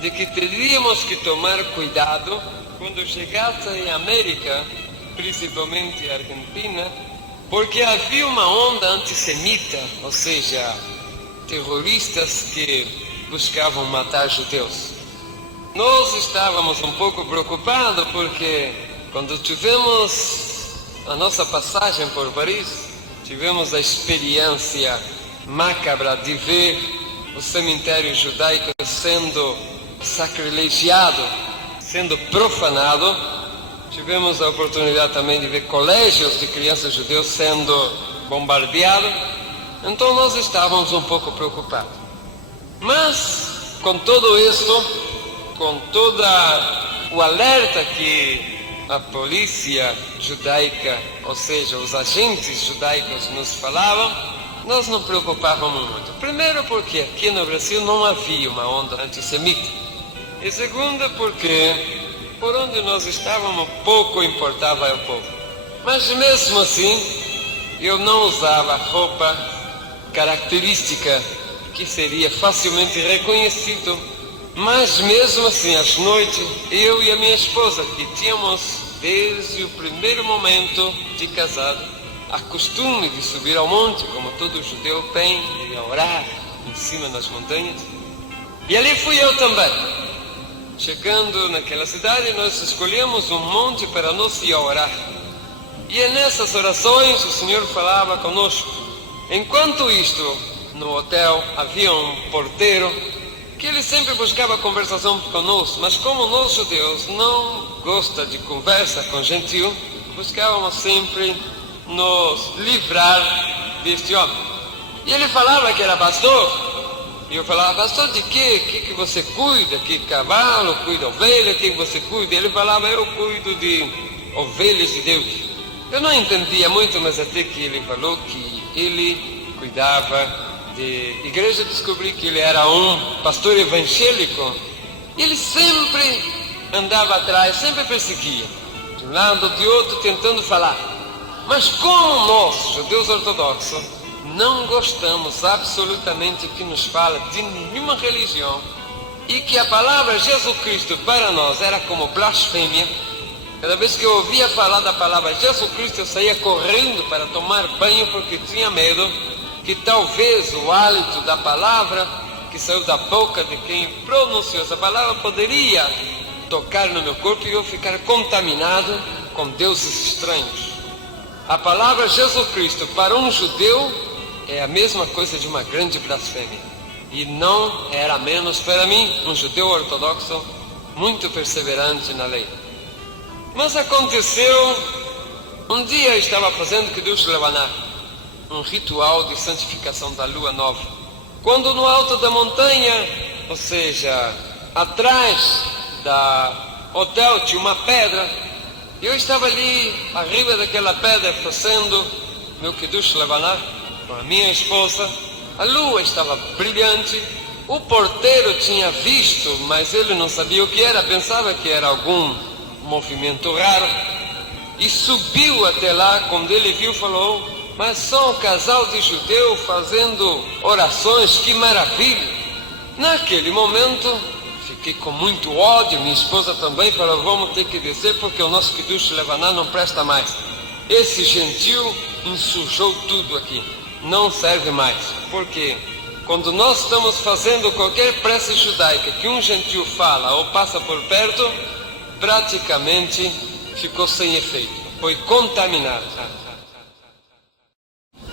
de que teríamos que tomar cuidado quando chegasse em América, principalmente Argentina, porque havia uma onda antissemita, ou seja, terroristas que buscavam matar judeus. Nós estávamos um pouco preocupados porque quando tivemos a nossa passagem por Paris, tivemos a experiência macabra de ver o cemitério judaico sendo sacrilegiado, sendo profanado. Tivemos a oportunidade também de ver colégios de crianças judeus sendo bombardeados. Então nós estávamos um pouco preocupados. Mas, com tudo isso, com todo o alerta que a polícia judaica, ou seja, os agentes judaicos nos falavam, nós não preocupávamos muito. Primeiro porque aqui no Brasil não havia uma onda antissemita. E segundo porque por onde nós estávamos pouco importava ao povo. Mas mesmo assim, eu não usava roupa característica que seria facilmente reconhecido. Mas mesmo assim, às noites, eu e a minha esposa, que tínhamos desde o primeiro momento de casado a costume de subir ao monte, como todo judeu tem, de orar em cima das montanhas. E ali fui eu também. Chegando naquela cidade, nós escolhemos um monte para nós ir orar. E nessas orações o Senhor falava conosco. Enquanto isto, no hotel havia um porteiro que ele sempre buscava conversação conosco, mas como nós judeus não gosta de conversa com gentil, buscávamos sempre nos livrar deste homem. E ele falava que era pastor. E eu falava: pastor de quê? Que você cuida? Que cavalo? Cuida ovelha? Que você cuida? Ele falava: eu cuido de ovelhas de Deus. Eu não entendia muito, mas até que ele falou que ele cuidava de igreja, descobri que ele era um pastor evangélico. Ele sempre andava atrás, sempre perseguia, de um lado, de outro, tentando falar. Mas como nós, judeus ortodoxos, não gostamos absolutamente que nos fala de nenhuma religião, e que a palavra Jesus Cristo para nós era como blasfêmia, cada vez que eu ouvia falar da palavra Jesus Cristo, eu saía correndo para tomar banho, porque tinha medo que talvez o hálito da palavra que saiu da boca de quem pronunciou essa palavra poderia tocar no meu corpo e eu ficar contaminado com deuses estranhos. A palavra Jesus Cristo para um judeu é a mesma coisa de uma grande blasfêmia. E não era menos para mim, um judeu ortodoxo muito perseverante na lei. Mas aconteceu, um dia eu estava fazendo Kiddush Levanar, um ritual de santificação da lua nova. Quando no alto da montanha, ou seja, atrás da hotel tinha uma pedra, eu estava ali, arriba daquela pedra, fazendo meu Kiddush Levanar com a minha esposa. A lua estava brilhante. O porteiro tinha visto, mas ele não sabia o que era, pensava que era algum movimento raro. E subiu até lá, quando ele viu, falou: mas são um casal de judeus fazendo orações, que maravilha! Naquele momento, fiquei com muito ódio, minha esposa também falou: vamos ter que descer porque o nosso Kiddush Levanar não presta mais. Esse gentil ensujou tudo aqui, não serve mais. Porque quando nós estamos fazendo qualquer prece judaica que um gentil fala ou passa por perto, praticamente ficou sem efeito, foi contaminado.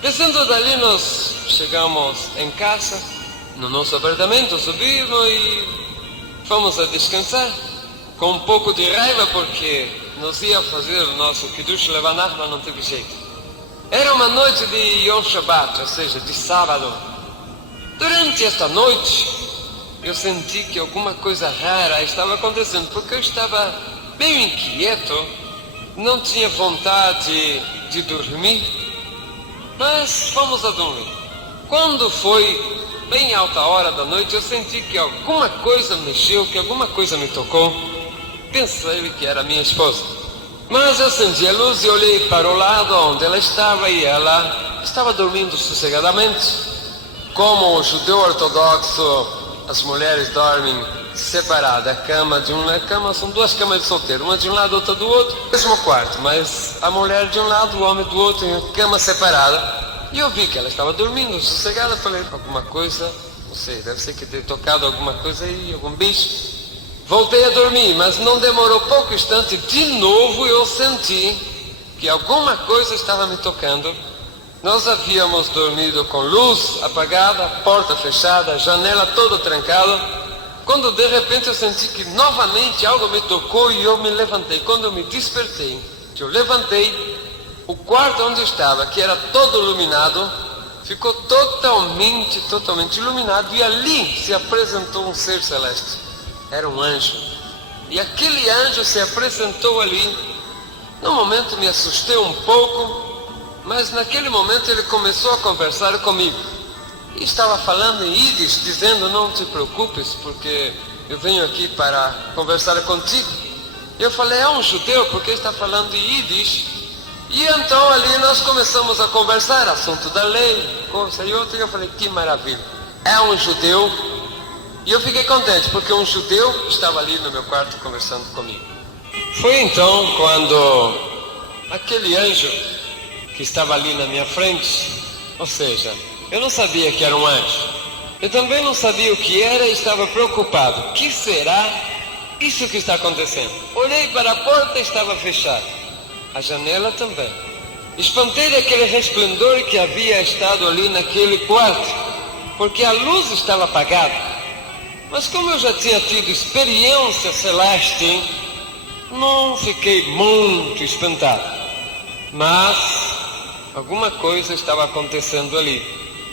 Descendo dali, nós chegamos em casa, no nosso apartamento, subimos e fomos a descansar, com um pouco de raiva porque nos ia fazer o nosso Kiddush Levanah, mas não teve jeito. Era uma noite de Yom Shabbat, ou seja, de sábado. Durante esta noite, eu senti que alguma coisa rara estava acontecendo, porque eu estava bem inquieto, não tinha vontade de dormir, mas fomos a dormir. Quando foi bem alta hora da noite, eu senti que alguma coisa mexeu, que alguma coisa me tocou. Pensei que era minha esposa. Mas eu acendi a luz e olhei para o lado onde ela estava e ela estava dormindo sossegadamente. Como o judeu ortodoxo, as mulheres dormem separadas. A cama são duas camas de solteiro, uma de um lado, outra do outro, mesmo quarto, mas a mulher de um lado, o homem do outro, em cama separada. E eu vi que ela estava dormindo sossegada. Falei, alguma coisa, não sei, deve ser que ter tocado alguma coisa aí, algum bicho. Voltei a dormir, mas não demorou pouco instante, de novo eu senti que alguma coisa estava me tocando. Nós havíamos dormido com luz apagada, porta fechada, janela toda trancada, quando de repente eu senti que novamente algo me tocou e eu me levantei. Quando eu me despertei, que eu levantei, o quarto onde estava, que era todo iluminado, ficou totalmente iluminado, e ali se apresentou um ser celeste. Era um anjo. E aquele anjo se apresentou ali. No momento me assustei um pouco, mas naquele momento ele começou a conversar comigo. E estava falando em Yiddish, dizendo, não te preocupes, porque eu venho aqui para conversar contigo. Eu falei, é um judeu, porque está falando em Yiddish. E então ali nós começamos a conversar, assunto da lei, coisa e outra, e eu falei, que maravilha, é um judeu. E eu fiquei contente, porque um judeu estava ali no meu quarto conversando comigo. Foi então quando aquele anjo que estava ali na minha frente, ou seja, eu não sabia que era um anjo, eu também não sabia o que era e estava preocupado. O que será isso que está acontecendo? Olhei para a porta e estava fechada, a janela também. Espantei daquele resplendor que havia estado ali naquele quarto, porque a luz estava apagada. Mas como eu já tinha tido experiência celeste, não fiquei muito espantado. Mas alguma coisa estava acontecendo ali.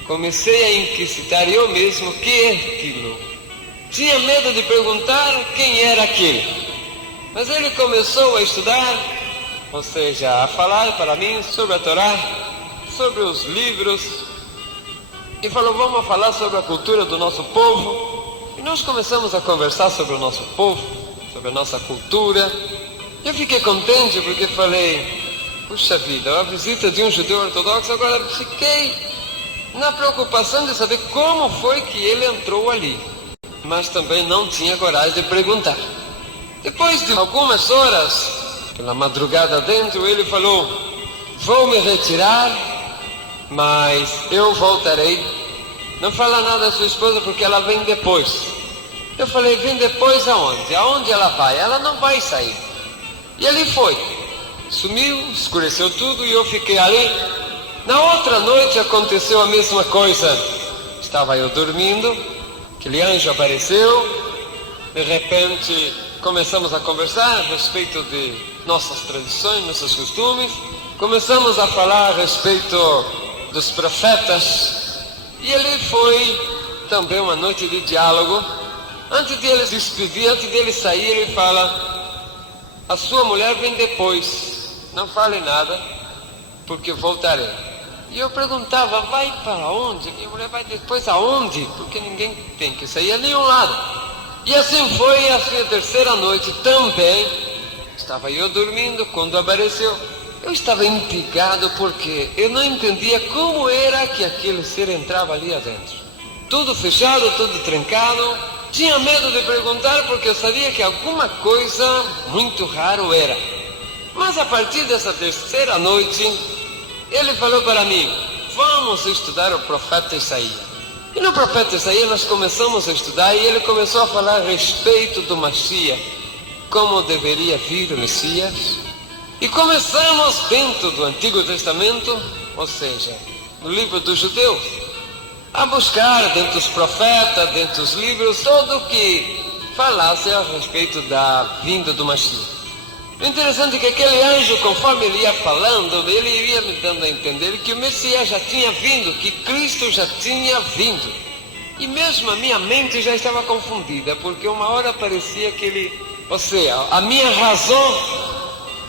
Comecei a inquisitar eu mesmo o que é aquilo. Tinha medo de perguntar quem era aquele. Mas ele começou a estudar, ou seja, a falar para mim sobre a Torá, sobre os livros, e falou, vamos falar sobre a cultura do nosso povo. E nós começamos a conversar sobre o nosso povo, sobre a nossa cultura. Eu fiquei contente porque falei, puxa vida, a visita de um judeu ortodoxo. Agora fiquei na preocupação de saber como foi que ele entrou ali, mas também não tinha coragem de perguntar. Depois de algumas horas, pela madrugada dentro, ele falou, vou me retirar, mas eu voltarei. Não fala nada da sua esposa porque ela vem depois. Eu falei, vem depois aonde? Aonde ela vai? Ela não vai sair. E ele foi. Sumiu, escureceu tudo e eu fiquei ali. Na outra noite aconteceu a mesma coisa. Estava eu dormindo, aquele anjo apareceu. De repente começamos a conversar a respeito de nossas tradições, nossos costumes. Começamos a falar a respeito dos profetas. E ele foi também uma noite de diálogo. Antes de ele se despedir, antes de ele sair, ele fala, a sua mulher vem depois, não fale nada, porque voltarei. E eu perguntava, vai para onde? Minha mulher vai depois aonde? Porque ninguém tem que sair a nenhum lado. E assim foi, assim a terceira noite também. Estava eu dormindo quando apareceu. Eu estava intrigado porque eu não entendia como era que aquele ser entrava ali adentro. Tudo fechado, tudo trancado. Tinha medo de perguntar porque eu sabia que alguma coisa muito raro era. Mas a partir dessa terceira noite, ele falou para mim, vamos estudar o profeta Isaías. E no profeta Isaías nós começamos a estudar e ele começou a falar a respeito do Mashiach, como deveria vir o Messias. E começamos dentro do Antigo Testamento, ou seja, no livro dos judeus. a buscar dentro dos profetas, dentro dos livros, tudo que falasse a respeito da vinda do Mashiach. O interessante é que aquele anjo, conforme ele ia falando, ele ia me dando a entender que o Messias já tinha vindo, que Cristo já tinha vindo. E mesmo a minha mente já estava confundida, porque uma hora parecia que ele, ou seja, a minha razão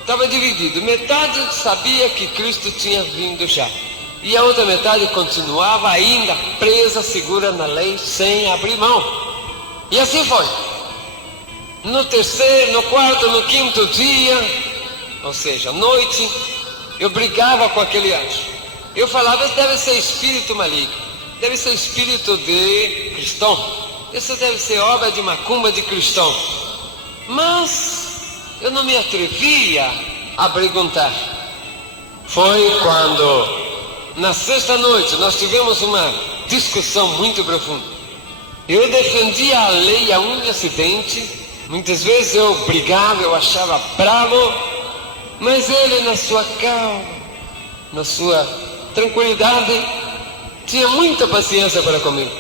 estava dividida. Metade sabia que Cristo tinha vindo já, e a outra metade continuava ainda presa, segura na lei, sem abrir mão. E assim foi. No terceiro, no quarto, no quinto dia, ou seja, noite, eu brigava com aquele anjo. Eu falava, isso deve ser espírito maligno, deve ser espírito de cristão, isso deve ser obra de macumba de cristão. Mas eu não me atrevia a perguntar. Foi quando, na sexta noite, nós tivemos uma discussão muito profunda. Eu defendia a lei a unha e dente. Muitas vezes eu brigava, eu achava bravo, mas ele, na sua calma, na sua tranquilidade, tinha muita paciência para comigo.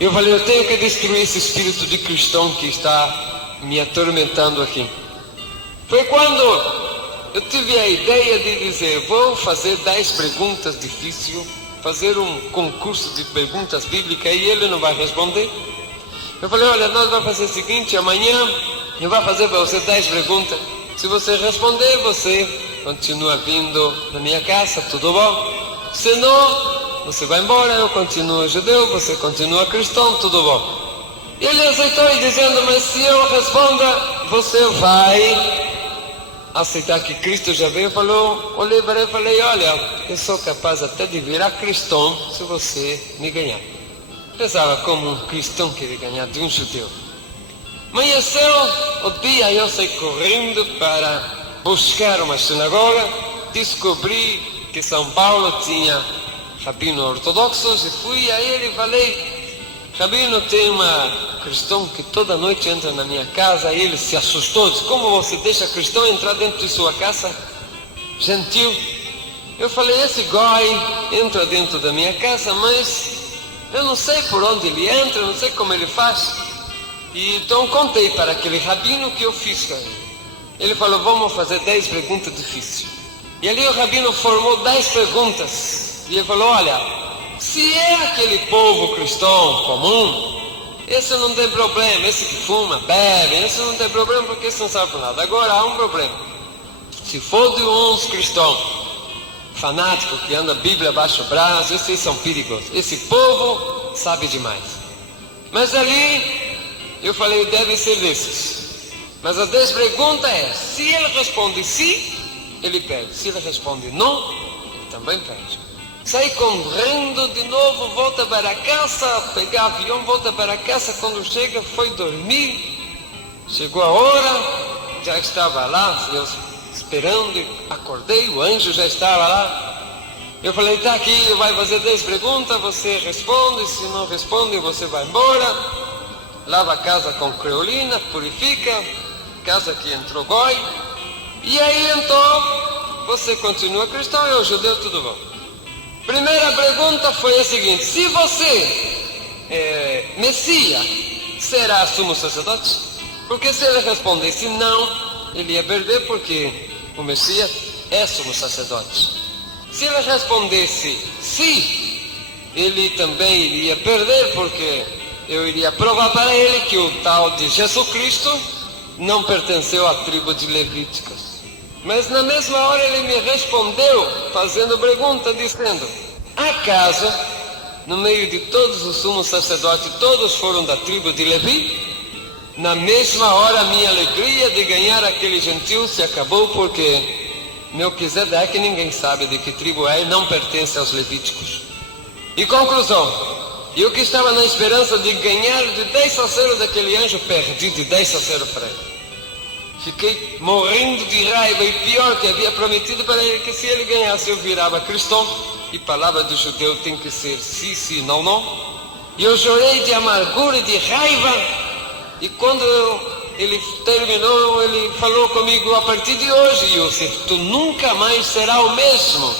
Eu falei, eu tenho que destruir esse espírito de cristão que está me atormentando aqui. Foi quando eu tive a ideia de dizer, vou fazer 10 perguntas difíceis, fazer um concurso de perguntas bíblicas e ele não vai responder. Eu falei, olha, nós vamos fazer o seguinte, amanhã eu vou fazer para você 10 perguntas. Se você responder, você continua vindo na minha casa, tudo bom? Se não, você vai embora, eu continuo judeu, você continua cristão, tudo bom? E ele aceitou e dizendo, mas se eu responda, você vai aceitar que Cristo já veio? Olhei para ele e falei, olha, eu sou capaz até de virar cristão se você me ganhar. Pensava como um cristão queria ganhar de um judeu. Amanheceu o dia, eu saí correndo para buscar uma sinagoga. Descobri que São Paulo tinha rabino ortodoxos e fui a ele e falei, rabino, tem uma cristão que toda noite entra na minha casa. E ele se assustou, disse, como você deixa cristão entrar dentro de sua casa? Gentil. Eu falei, esse goi entra dentro da minha casa, mas eu não sei por onde ele entra, não sei como ele faz. E então contei para aquele rabino que eu fiz com ele. Ele falou, vamos fazer 10 perguntas difíceis. E ali o rabino formou 10 perguntas. E ele falou, olha, se é aquele povo cristão comum, esse não tem problema, esse que fuma, bebe, esse não tem problema porque esse não sabe por nada. Agora há um problema. Se for de uns cristãos fanático que anda a Bíblia abaixo do braço, esses são perigosos. Esse povo sabe demais. Mas ali eu falei, deve ser desses. Mas a 10 perguntas é, se ele responde sim, ele perde. Se ele responde não, ele também perde. Saí correndo de novo, volta para casa, pegar avião, volta para casa. Quando chega, foi dormir. Chegou a hora, já estava lá, eu esperando, acordei, o anjo já estava lá. Eu falei, tá aqui, vai fazer 10 perguntas, você responde, se não responde, você vai embora. Lava a casa com creolina, purifica, casa que entrou goi. E aí então, você continua cristão, eu judeu, tudo bom. Primeira pergunta foi a seguinte, se você Messias, será sumo sacerdote? Porque se ele respondesse não, ele ia perder porque o Messias é sumo sacerdote. Se ele respondesse sim, ele também iria perder porque eu iria provar para ele que o tal de Jesus Cristo não pertenceu à tribo de Levíticos. Mas na mesma hora ele me respondeu fazendo pergunta dizendo, acaso no meio de todos os sumos sacerdotes todos foram da tribo de Levi? Na mesma hora a minha alegria de ganhar aquele gentil se acabou porque Melquisedeque ninguém sabe de que tribo é e não pertence aos levíticos. E conclusão, eu que estava na esperança de ganhar de 10 a 0 daquele anjo, perdi de 10 a 0 para ele. Fiquei morrendo de raiva e pior que havia prometido para ele que se ele ganhasse eu virava cristão e palavra do judeu tem que ser sim, sim, não, não. E eu chorei de amargura e de raiva. E quando ele terminou, ele falou comigo, a partir de hoje, Yosef, tu nunca mais será o mesmo.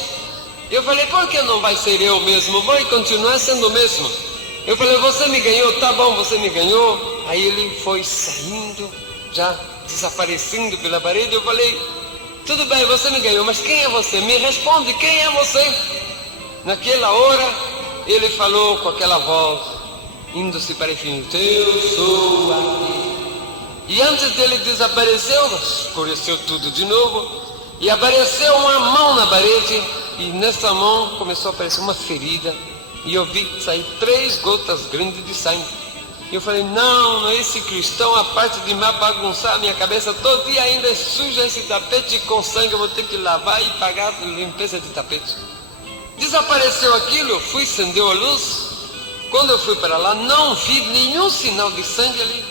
Eu falei, por que não vai ser eu mesmo? Vai continuar sendo o mesmo. Eu falei, você me ganhou, tá bom, você me ganhou. Aí ele foi saindo, já desaparecendo pela parede. Eu falei, tudo bem, você me ganhou, mas quem é você? Me responde, quem é você? Naquela hora, ele falou com aquela voz, indo-se para o infinito, eu sou aqui. E antes dele desaparecer, escureceu tudo de novo, e apareceu uma mão na parede, e nessa mão começou a aparecer uma ferida, e eu vi sair 3 gotas grandes de sangue. E eu falei, não, esse cristão, a parte de me bagunçar a minha cabeça, todo dia ainda suja esse tapete com sangue, eu vou ter que lavar e pagar a limpeza de tapete. Desapareceu aquilo, fui, acendeu a luz. Quando eu fui para lá, não vi nenhum sinal de sangue ali.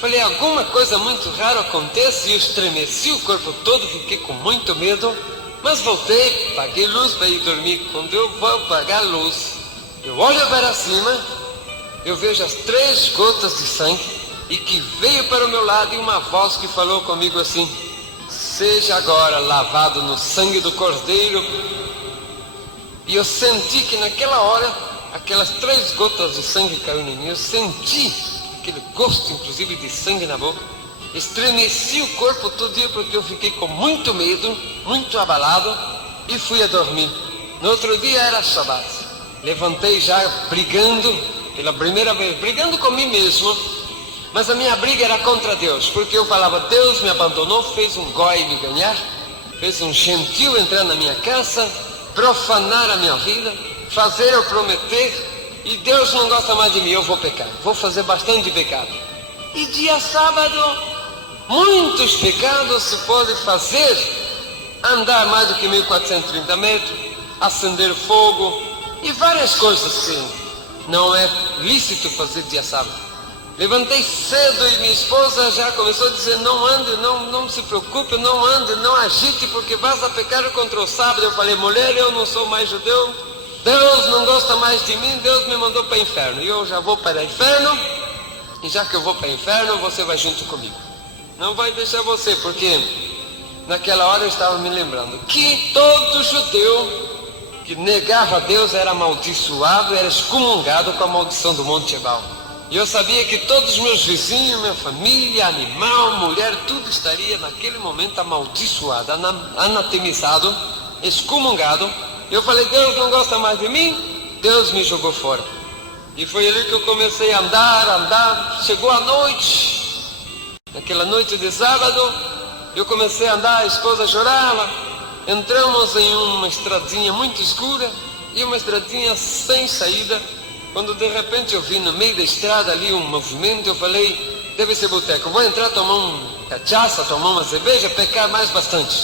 Falei, alguma coisa muito rara acontece, e eu estremeci o corpo todo, fiquei com muito medo, mas voltei, paguei luz para ir dormir. Quando eu vou apagar a luz, eu olho para cima, eu vejo as 3 gotas de sangue, e que veio para o meu lado, e uma voz que falou comigo assim, seja agora lavado no sangue do Cordeiro. E eu senti que naquela hora, aquelas 3 gotas de sangue caíram em mim, eu senti aquele gosto inclusive de sangue na boca, estremeci o corpo todo dia porque eu fiquei com muito medo, muito abalado, e fui a dormir. No outro dia era Shabat, levantei já brigando, pela primeira vez, brigando com mim mesmo, mas a minha briga era contra Deus, porque eu falava, Deus me abandonou, fez um goi me ganhar, fez um gentil entrar na minha casa, profanar a minha vida, fazer eu prometer, e Deus não gosta mais de mim, eu vou pecar, vou fazer bastante pecado. E dia sábado, muitos pecados se pode fazer, andar mais do que 1430 metros, acender fogo, e várias coisas que não é lícito fazer dia sábado. Levantei cedo e minha esposa já começou a dizer, não ande, não se preocupe, não ande, não agite, porque vas a pecar contra o sábado. Eu falei, mulher, eu não sou mais judeu, Deus não gosta mais de mim, Deus me mandou para o inferno, e eu já vou para o inferno, e já que eu vou para o inferno, você vai junto comigo. Não vai deixar você, porque naquela hora eu estava me lembrando que todo judeu que negava a Deus era amaldiçoado, era excomungado com a maldição do Monte Ebal. E eu sabia que todos os meus vizinhos, minha família, animal, mulher, tudo estaria naquele momento amaldiçoado, anatemizado, excomungado. Eu falei, Deus não gosta mais de mim, Deus me jogou fora. E foi ali que eu comecei a andar, chegou a noite, naquela noite de sábado, eu comecei a andar, a esposa chorava, entramos em uma estradinha muito escura, e uma estradinha sem saída, quando de repente eu vi no meio da estrada ali um movimento, eu falei, deve ser boteco, vou entrar, tomar cachaça, tomar uma cerveja, pecar mais bastante.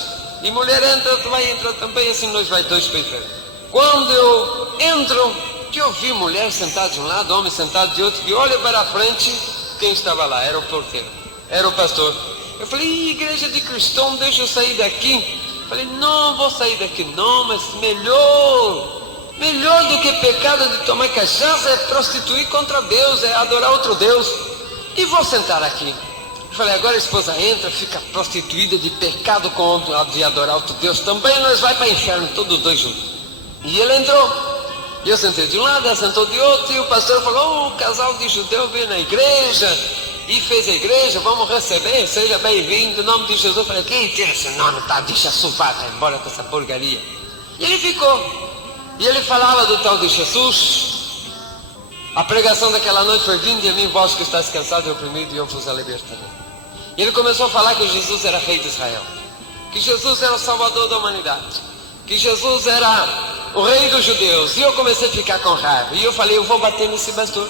E mulher entra, tu vai entrar também, assim nós vai 2 para o inferno. Quando eu entro, que eu vi mulher sentada de um lado, homem sentado de outro, que olha para a frente, quem estava lá? Era o porteiro, era o pastor. Eu falei, igreja de cristão, deixa eu sair daqui. Falei, não vou sair daqui não, mas melhor do que pecado de tomar cachaça é prostituir contra Deus, é adorar outro Deus. E vou sentar aqui. Eu falei, agora a esposa entra, fica prostituída de pecado de adorar outro Deus, também nós vai para o inferno, todos 2 juntos. E ele entrou, e eu sentei de um lado, ela sentou de outro, e o pastor falou, o casal de judeu veio na igreja, e fez a igreja, vamos receber, seja bem-vindo, em nome de Jesus. Eu falei, quem tira esse nome, tá, deixa sufar, vai embora com essa porcaria. E ele ficou, e ele falava do tal de Jesus. A pregação daquela noite foi, vinde a mim, vós que estáis cansados e oprimidos, e eu vos libertarei. E ele começou a falar que Jesus era rei de Israel, que Jesus era o salvador da humanidade, que Jesus era o rei dos judeus. E eu comecei a ficar com raiva, e eu falei, eu vou bater nesse pastor.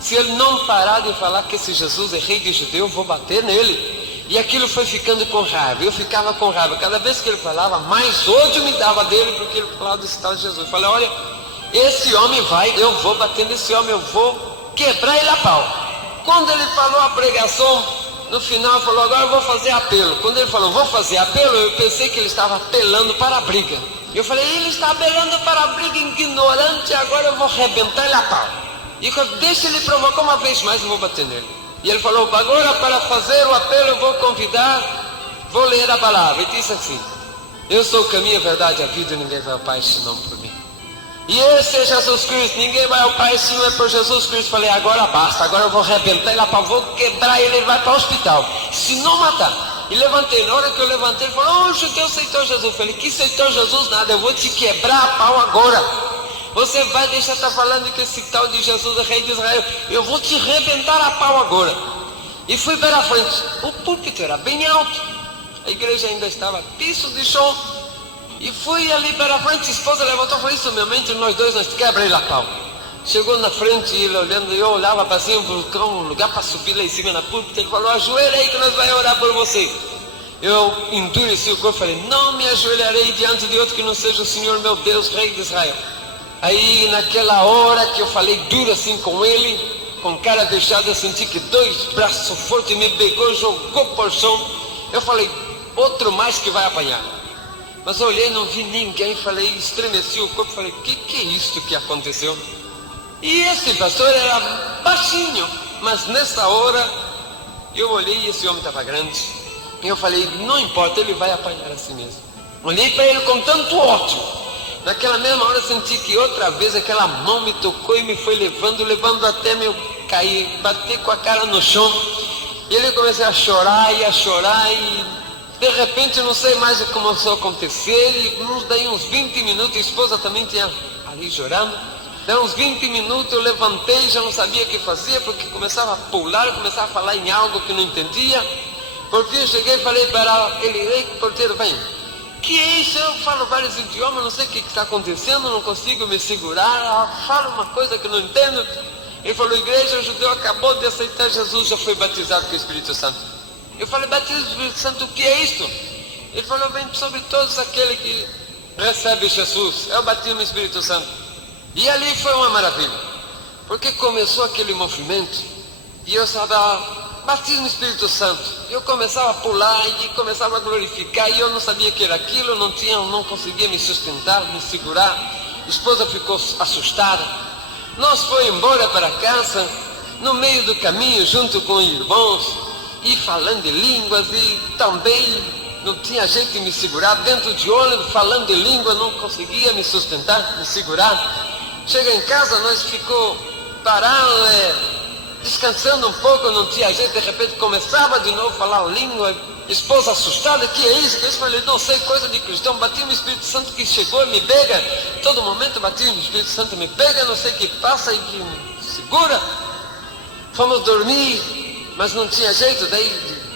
Se ele não parar de falar que esse Jesus é rei de judeu, eu vou bater nele. E aquilo foi ficando com raiva, eu ficava com raiva, cada vez que ele falava, mais ódio me dava dele, porque ele falava desse tal de Jesus. Eu falei, olha, esse homem eu vou bater nesse homem, eu vou quebrar ele a pau. Quando ele falou a pregação, no final ele falou, agora eu vou fazer apelo. Quando ele falou, vou fazer apelo, eu pensei que ele estava apelando para a briga. Eu falei, ele está apelando para a briga, ignorante, agora eu vou arrebentar ele a pau. E deixa ele provocar uma vez mais, eu vou bater nele. E ele falou, agora para fazer o apelo eu vou convidar, vou ler a palavra. E disse assim, Eu sou o caminho, a verdade e a vida, e ninguém vai ao Pai senão por mim. E esse é Jesus Cristo, ninguém vai ao Pai se não é por Jesus Cristo. Falei, agora basta, agora eu vou arrebentar ele, vou quebrar ele, ele vai para o hospital, se não matar. E levantei, na hora que eu levantei, ele falou, o judeu aceitou Jesus. Eu falei, que aceitou Jesus nada, eu vou te quebrar a pau agora. Você vai deixar estar falando que esse tal de Jesus é rei de Israel, eu vou te arrebentar a pau agora. E fui para a frente, o púlpito era bem alto, a igreja ainda estava piso de chão. E fui ali para a frente, a esposa levantou e falou, isso meu mente, nós dois, nós quebra ele a pau. Chegou na frente, ele olhando, eu olhava para cima, buscava um lugar para subir lá em cima na púlpita. Ele falou, ajoelha aí que nós vamos orar por você. Eu endureci o corpo, falei, não me ajoelharei diante de outro que não seja o Senhor meu Deus, Rei de Israel. Aí naquela hora que eu falei duro assim com ele, com cara fechada, eu senti que dois braços fortes me pegou, jogou por chão. Eu falei, outro mais que vai apanhar. Mas eu olhei, não vi ninguém, falei, estremeci o corpo, falei, que é isso que aconteceu? E esse pastor era baixinho, mas nessa hora eu olhei e esse homem estava grande. E eu falei, não importa, ele vai apanhar assim mesmo. Olhei para ele com tanto ódio. Naquela mesma hora senti que outra vez aquela mão me tocou e me foi levando até eu cair, bater com a cara no chão. E ele começou a chorar e de repente, não sei mais o que começou a acontecer, e daí uns 20 minutos, a esposa também tinha ali chorando. Daí uns 20 minutos eu levantei, já não sabia o que fazer, porque começava a pular, começava a falar em algo que não entendia. Por fim eu cheguei e falei para ele, ei porteiro, vem, que é isso? Eu falo vários idiomas, não sei o que está acontecendo, não consigo me segurar, falo uma coisa que não entendo. Ele falou, igreja, o judeu acabou de aceitar Jesus, já foi batizado com o Espírito Santo. Eu falei, batismo do Espírito Santo, o que é isto? Ele falou, vem sobre todos aqueles que recebem Jesus, é o batismo do Espírito Santo. E ali foi uma maravilha, porque começou aquele movimento, e eu estava, batismo do Espírito Santo, eu começava a pular, e começava a glorificar, e eu não sabia o que era aquilo, não conseguia me sustentar, me segurar. A esposa ficou assustada, nós fomos embora para casa, no meio do caminho, junto com os irmãos, e falando de línguas, e também não tinha jeito de me segurar, dentro de ônibus, falando de língua, não conseguia me sustentar, me segurar. Chega em casa, nós ficou parado, descansando um pouco, não tinha jeito, de repente começava de novo a falar língua, esposa assustada, que é isso? Eu falei, não sei, coisa de cristão, batismo do Espírito Santo que chegou e me pega, todo momento batismo do Espírito Santo me pega, não sei o que passa e que me segura. Fomos dormir, mas não tinha jeito, daí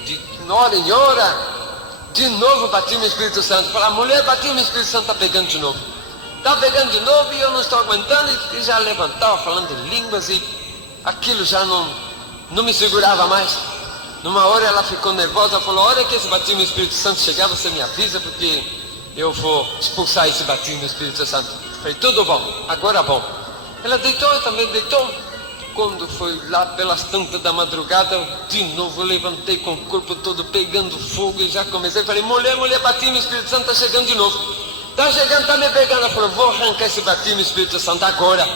de hora em hora, de novo batismo no Espírito Santo. Falei, a mulher, batismo no Espírito Santo, está pegando de novo. Está pegando de novo e eu não estou aguentando, e já levantava falando de línguas e aquilo já não me segurava mais. Numa hora ela ficou nervosa, falou, a hora que esse batismo no Espírito Santo chegar, você me avisa, porque eu vou expulsar esse batismo no Espírito Santo. Falei, tudo bom, agora bom. Ela deitou, eu também deitou. Quando foi lá pelas tantas da madrugada, de novo eu levantei com o corpo todo pegando fogo e já comecei, falei, mulher, batismo no Espírito Santo está chegando de novo. Está chegando, está me pegando. Ela falou, vou arrancar esse batismo no Espírito Santo agora.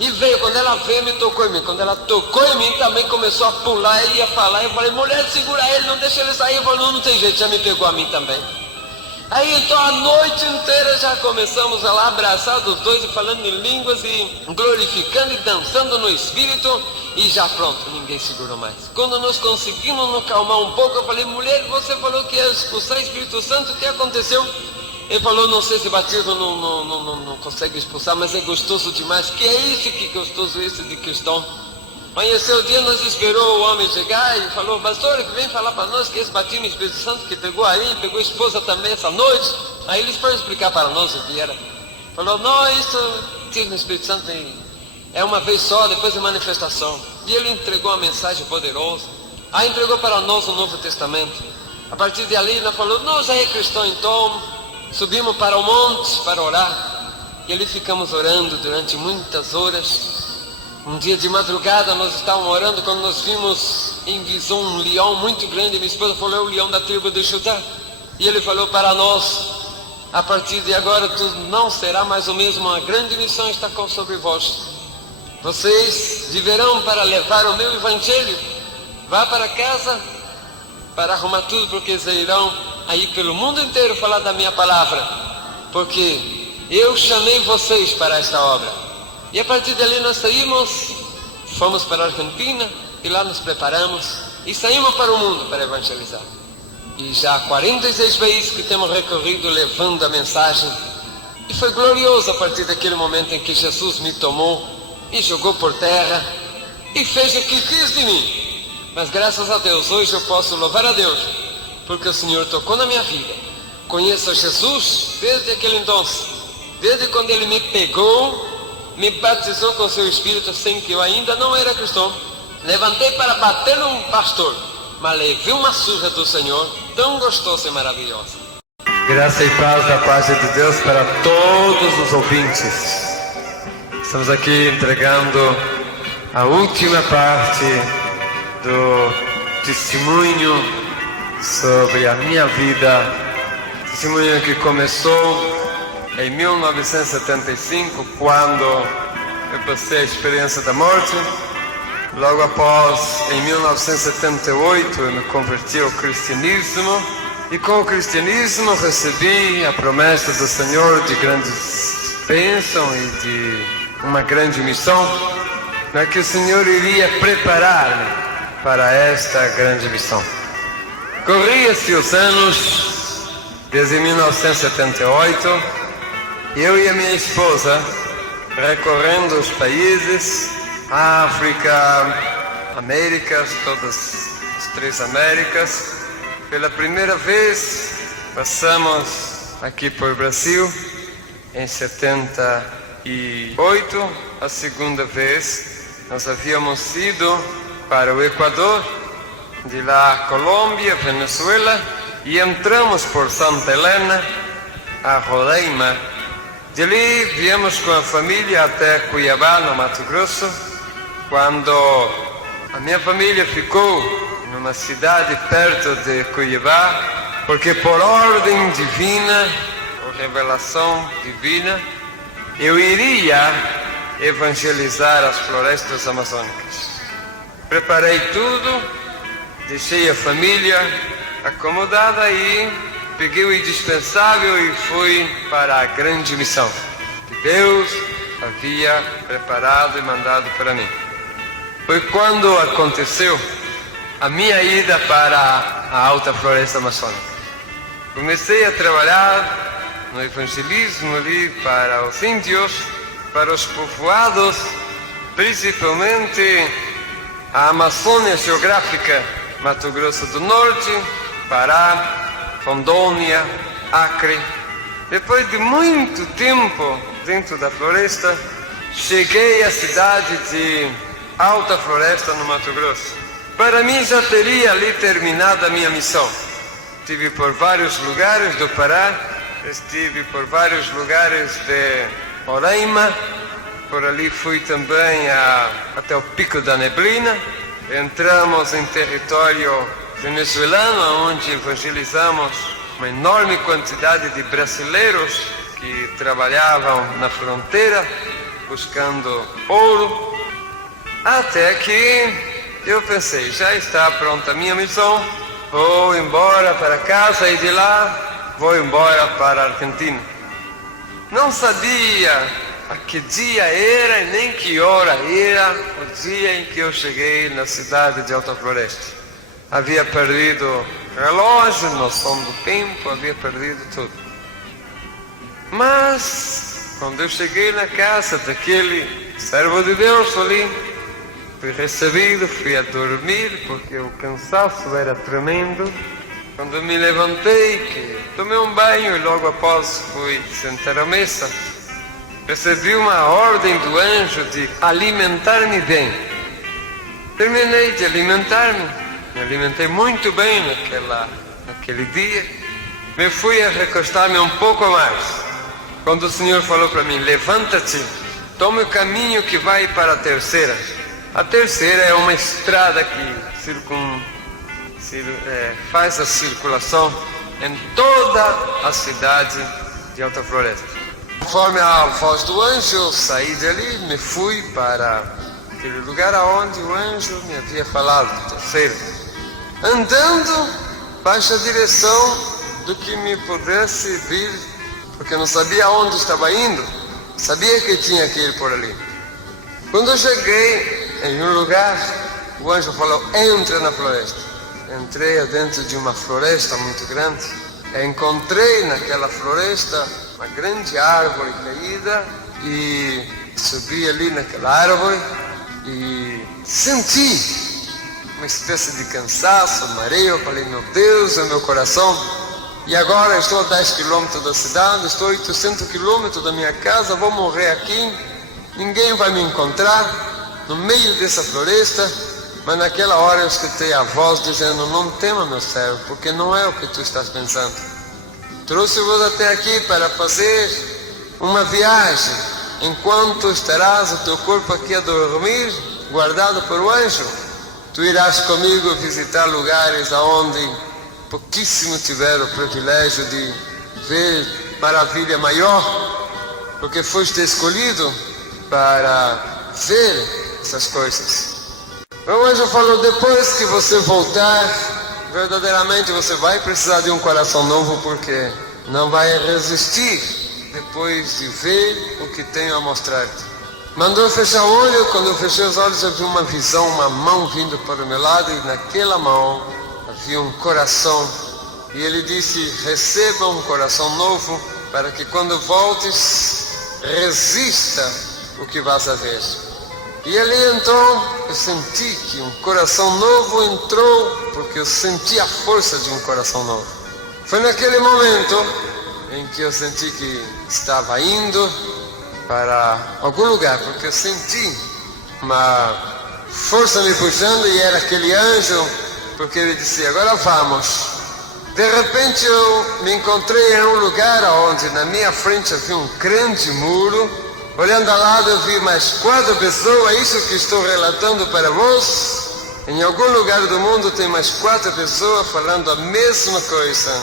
E veio, quando ela veio, me tocou em mim. Quando ela tocou em mim, também começou a pular e ia falar. Eu falei, mulher, segura ele, não deixa ele sair. Eu falei, não tem jeito, já me pegou a mim também. Aí então a noite inteira já começamos a lá abraçados os dois e falando em línguas e glorificando e dançando no Espírito, e já pronto, ninguém segurou mais. Quando nós conseguimos nos calmar um pouco, eu falei, mulher, você falou que ia expulsar o Espírito Santo, o que aconteceu? Ele falou, não sei se batismo não consegue expulsar, mas é gostoso demais. Que é isso, que gostoso esse de cristão. Amanheceu o dia, nós esperou o homem chegar e falou, pastor, que vem falar para nós que esse batismo no Espírito Santo que pegou aí, pegou a esposa também essa noite. Aí eles foram explicar para nós o que era. Falou, não, isso, batismo no Espírito Santo é uma vez só, depois de manifestação. E ele entregou uma mensagem poderosa. Aí entregou para nós o Novo Testamento. A partir de ali, ele falou, não, já é cristão então. Subimos para o monte para orar. E ali ficamos orando durante muitas horas. Um dia de madrugada nós estávamos orando, quando nós vimos em visão um leão muito grande. Minha esposa falou, é o leão da tribo de Judá. E ele falou para nós, a partir de agora tu não será mais o mesmo, uma grande missão está sobre vós. Vocês viverão para levar o meu evangelho. Vá para casa para arrumar tudo, porque eles irão a ir pelo mundo inteiro falar da minha palavra, porque eu chamei vocês para esta obra. E a partir dali nós saímos, fomos para a Argentina e lá nos preparamos e saímos para o mundo para evangelizar. E já há 46 países que temos recorrido levando a mensagem. E foi glorioso a partir daquele momento em que Jesus me tomou, me jogou por terra e fez o que quis de mim. Mas graças a Deus, hoje eu posso louvar a Deus, porque o Senhor tocou na minha vida. Conheço Jesus desde aquele então, desde quando Ele me pegou, me batizou com seu Espírito, sem que eu ainda não era cristão. Levantei para bater num pastor, mas levei uma surra do Senhor, tão gostosa e maravilhosa. Graça e paz da parte de Deus para todos os ouvintes. Estamos aqui entregando a última parte do testemunho sobre a minha vida. Testemunho que começou em 1975, quando eu passei a experiência da morte. Logo após, em 1978, eu me converti ao cristianismo. E com o cristianismo recebi a promessa do Senhor de grandes bênçãos e de uma grande missão, que o Senhor iria preparar-me para esta grande missão. Corria-se os anos, desde 1978, eu e a minha esposa recorrendo os países, África, Américas, todas as 3 Américas. Pela primeira vez passamos aqui por Brasil em 78. A segunda vez nós havíamos ido para o Equador, de lá Colômbia, Venezuela, e entramos por Santa Helena a Roraima. De ali viemos com a família até Cuiabá, no Mato Grosso. Quando a minha família ficou numa cidade perto de Cuiabá, porque por ordem divina, ou revelação divina, eu iria evangelizar as florestas amazônicas. Preparei tudo, deixei a família acomodada e peguei o indispensável e fui para a grande missão que Deus havia preparado e mandado para mim. Foi quando aconteceu a minha ida para a Alta Floresta Amazônica. Comecei a trabalhar no evangelismo ali para os índios, para os povoados, principalmente a Amazônia geográfica, Mato Grosso do Norte, Pará, Rondônia, Acre. Depois de muito tempo dentro da floresta, cheguei à cidade de Alta Floresta, no Mato Grosso. Para mim já teria ali terminado a minha missão. Estive por vários lugares do Pará, estive por vários lugares de Roraima, por ali fui também até o Pico da Neblina. Entramos em território venezuelano, onde evangelizamos uma enorme quantidade de brasileiros que trabalhavam na fronteira buscando ouro. Até que eu pensei, já está pronta a minha missão, vou embora para casa e de lá vou embora para a Argentina. Não sabia a que dia era e nem que hora era o dia em que eu cheguei na cidade de Alta Floresta. Havia perdido o relógio, noção do tempo, havia perdido tudo. Mas, quando eu cheguei na casa daquele servo de Deus ali, fui recebido, fui a dormir, porque o cansaço era tremendo. Quando me levantei, que tomei um banho e logo após fui sentar à mesa, recebi uma ordem do anjo de alimentar-me bem. Terminei de alimentar-me, me alimentei muito bem naquele dia. Me fui a recostar-me um pouco mais, quando o Senhor falou para mim, levanta-te, tome o caminho que vai para a terceira. A terceira é uma estrada que faz a circulação em toda a cidade de Alta Floresta. Conforme a voz do anjo, eu saí dali, me fui para aquele lugar aonde o anjo me havia falado, terceiro. Andando, baixa a direção do que me pudesse vir, porque eu não sabia onde estava indo, sabia que tinha que ir por ali. Quando eu cheguei em um lugar, o anjo falou: entra na floresta. Entrei dentro de uma floresta muito grande, encontrei naquela floresta uma grande árvore caída e subi ali naquela árvore e senti uma espécie de cansaço, mareo. Eu falei: meu Deus, é meu coração. E agora estou a 10 quilômetros da cidade, estou a 800 quilômetros da minha casa, vou morrer aqui, ninguém vai me encontrar no meio dessa floresta. Mas naquela hora eu escutei a voz dizendo: não tema, meu servo, porque não é o que tu estás pensando. Trouxe-vos até aqui para fazer uma viagem, enquanto estarás o teu corpo aqui a dormir, guardado por o anjo. Tu irás comigo visitar lugares aonde pouquíssimo tiveram o privilégio de ver maravilha maior, porque foste escolhido para ver essas coisas. O anjo falou: depois que você voltar, verdadeiramente você vai precisar de um coração novo, porque não vai resistir depois de ver o que tenho a mostrar-te. Mandou fechar o olho. Quando eu fechei os olhos, eu vi uma visão, uma mão vindo para o meu lado, e naquela mão havia um coração. E ele disse: receba um coração novo, para que quando voltes, resista o que vas a ver. E ali então eu senti que um coração novo entrou, porque eu senti a força de um coração novo. Foi naquele momento em que eu senti que estava indo para algum lugar, porque eu senti uma força me puxando, e era aquele anjo, porque ele disse: agora vamos. De repente eu me encontrei em um lugar onde na minha frente havia um grande muro. Olhando ao lado eu vi mais 4 pessoas, é isso que estou relatando para vós. Em algum lugar do mundo tem mais 4 pessoas falando a mesma coisa.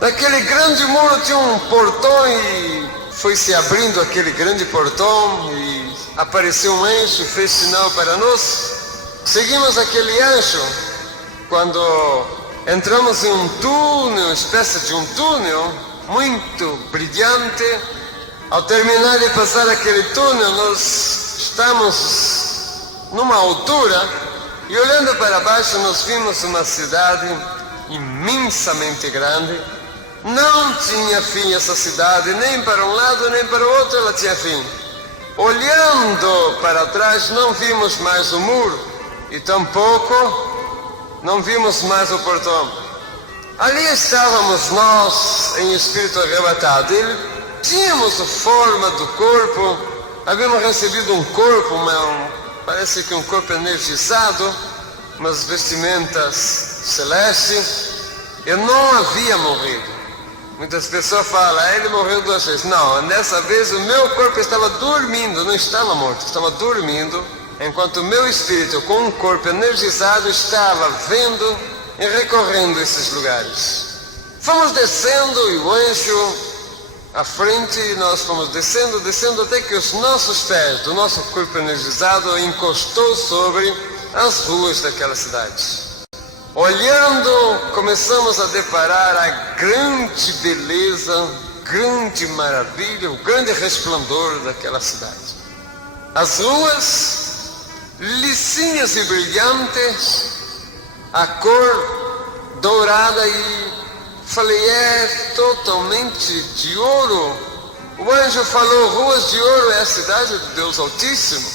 Naquele grande muro tinha um portão, e foi se abrindo aquele grande portão e apareceu um anjo, fez sinal para nós. Seguimos aquele anjo. Quando entramos em um túnel, uma espécie de um túnel muito brilhante. Ao terminar de passar aquele túnel, nós estamos numa altura, e olhando para baixo nós vimos uma cidade imensamente grande. Não tinha fim essa cidade, nem para um lado nem para o outro ela tinha fim. Olhando para trás não vimos mais o muro, e tampouco não vimos mais o portão. Ali estávamos nós em espírito arrebatado. Tínhamos a forma do corpo, havíamos recebido um corpo, parece que um corpo energizado, umas vestimentas celestes. Eu não havia morrido. Muitas pessoas falam: ele morreu 2 vezes. Não, nessa vez o meu corpo estava dormindo, não estava morto, estava dormindo, enquanto o meu espírito, com um corpo energizado, estava vendo e recorrendo esses lugares. Fomos descendo, e o anjo à frente, nós fomos descendo até que os nossos pés, do nosso corpo energizado, encostou sobre as ruas daquela cidade. Olhando, começamos a deparar a grande beleza, grande maravilha, o grande resplandor daquela cidade. As ruas lisinhas e brilhantes, a cor dourada, e falei: é totalmente de ouro. O anjo falou: ruas de ouro é a cidade de Deus Altíssimo.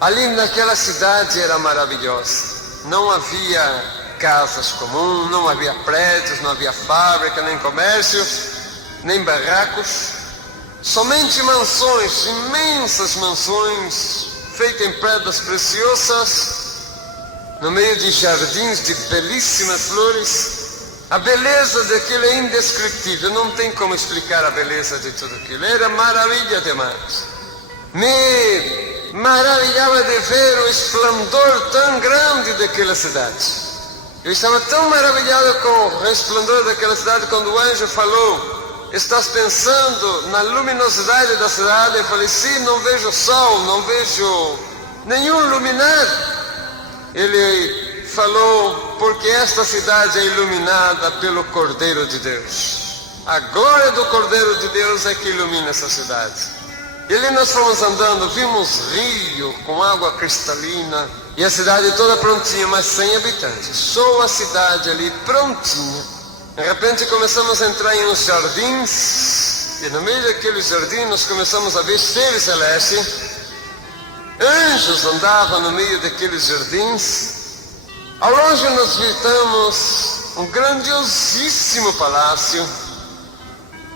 Ali naquela cidade era maravilhosa. Não havia casas comuns, não havia prédios, não havia fábrica, nem comércio, nem barracos. Somente mansões, imensas mansões, feitas em pedras preciosas, no meio de jardins de belíssimas flores. A beleza daquilo é indescritível, não tem como explicar a beleza de tudo aquilo. Era maravilha demais. Me maravilhava de ver o esplendor tão grande daquela cidade. Eu estava tão maravilhado com o resplendor daquela cidade, quando o anjo falou: estás pensando na luminosidade da cidade? Eu falei: sim, não vejo sol, não vejo nenhum luminar. Ele falou: porque esta cidade é iluminada pelo Cordeiro de Deus. A glória do Cordeiro de Deus é que ilumina essa cidade. E ali nós fomos andando, vimos rio com água cristalina e a cidade toda prontinha, mas sem habitantes. Só a cidade ali prontinha. De repente começamos a entrar em uns jardins e no meio daqueles jardins nós começamos a ver seres celestes. Anjos andavam no meio daqueles jardins. Ao longe nós visitamos um grandiosíssimo palácio,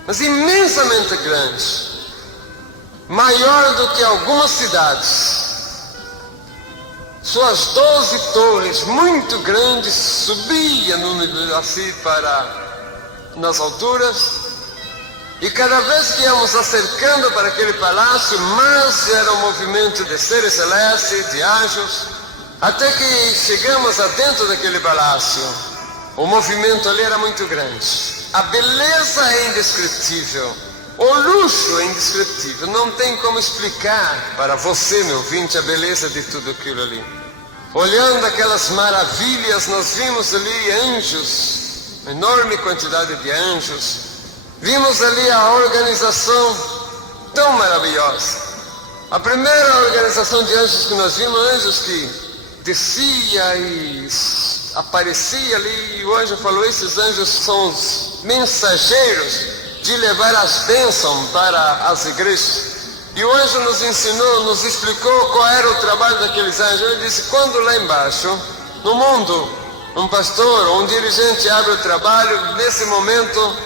mas imensamente grande. Maior do que algumas cidades. Suas 12 torres muito grandes subiam assim nas alturas. E cada vez que íamos acercando para aquele palácio, mais era um movimento de seres celestes, de anjos, até que chegamos adentro daquele palácio. O movimento ali era muito grande. A beleza é indescritível. O luxo é indescritível, não tem como explicar para você, meu ouvinte, a beleza de tudo aquilo ali. Olhando aquelas maravilhas, nós vimos ali anjos, uma enorme quantidade de anjos. Vimos ali a organização tão maravilhosa. A primeira organização de anjos que nós vimos, anjos que descia e aparecia ali, e o anjo falou, esses anjos são os mensageiros de levar as bênçãos para as igrejas. E o anjo nos ensinou, nos explicou qual era o trabalho daqueles anjos. Ele disse, quando lá embaixo, no mundo, um pastor ou um dirigente abre o trabalho, nesse momento,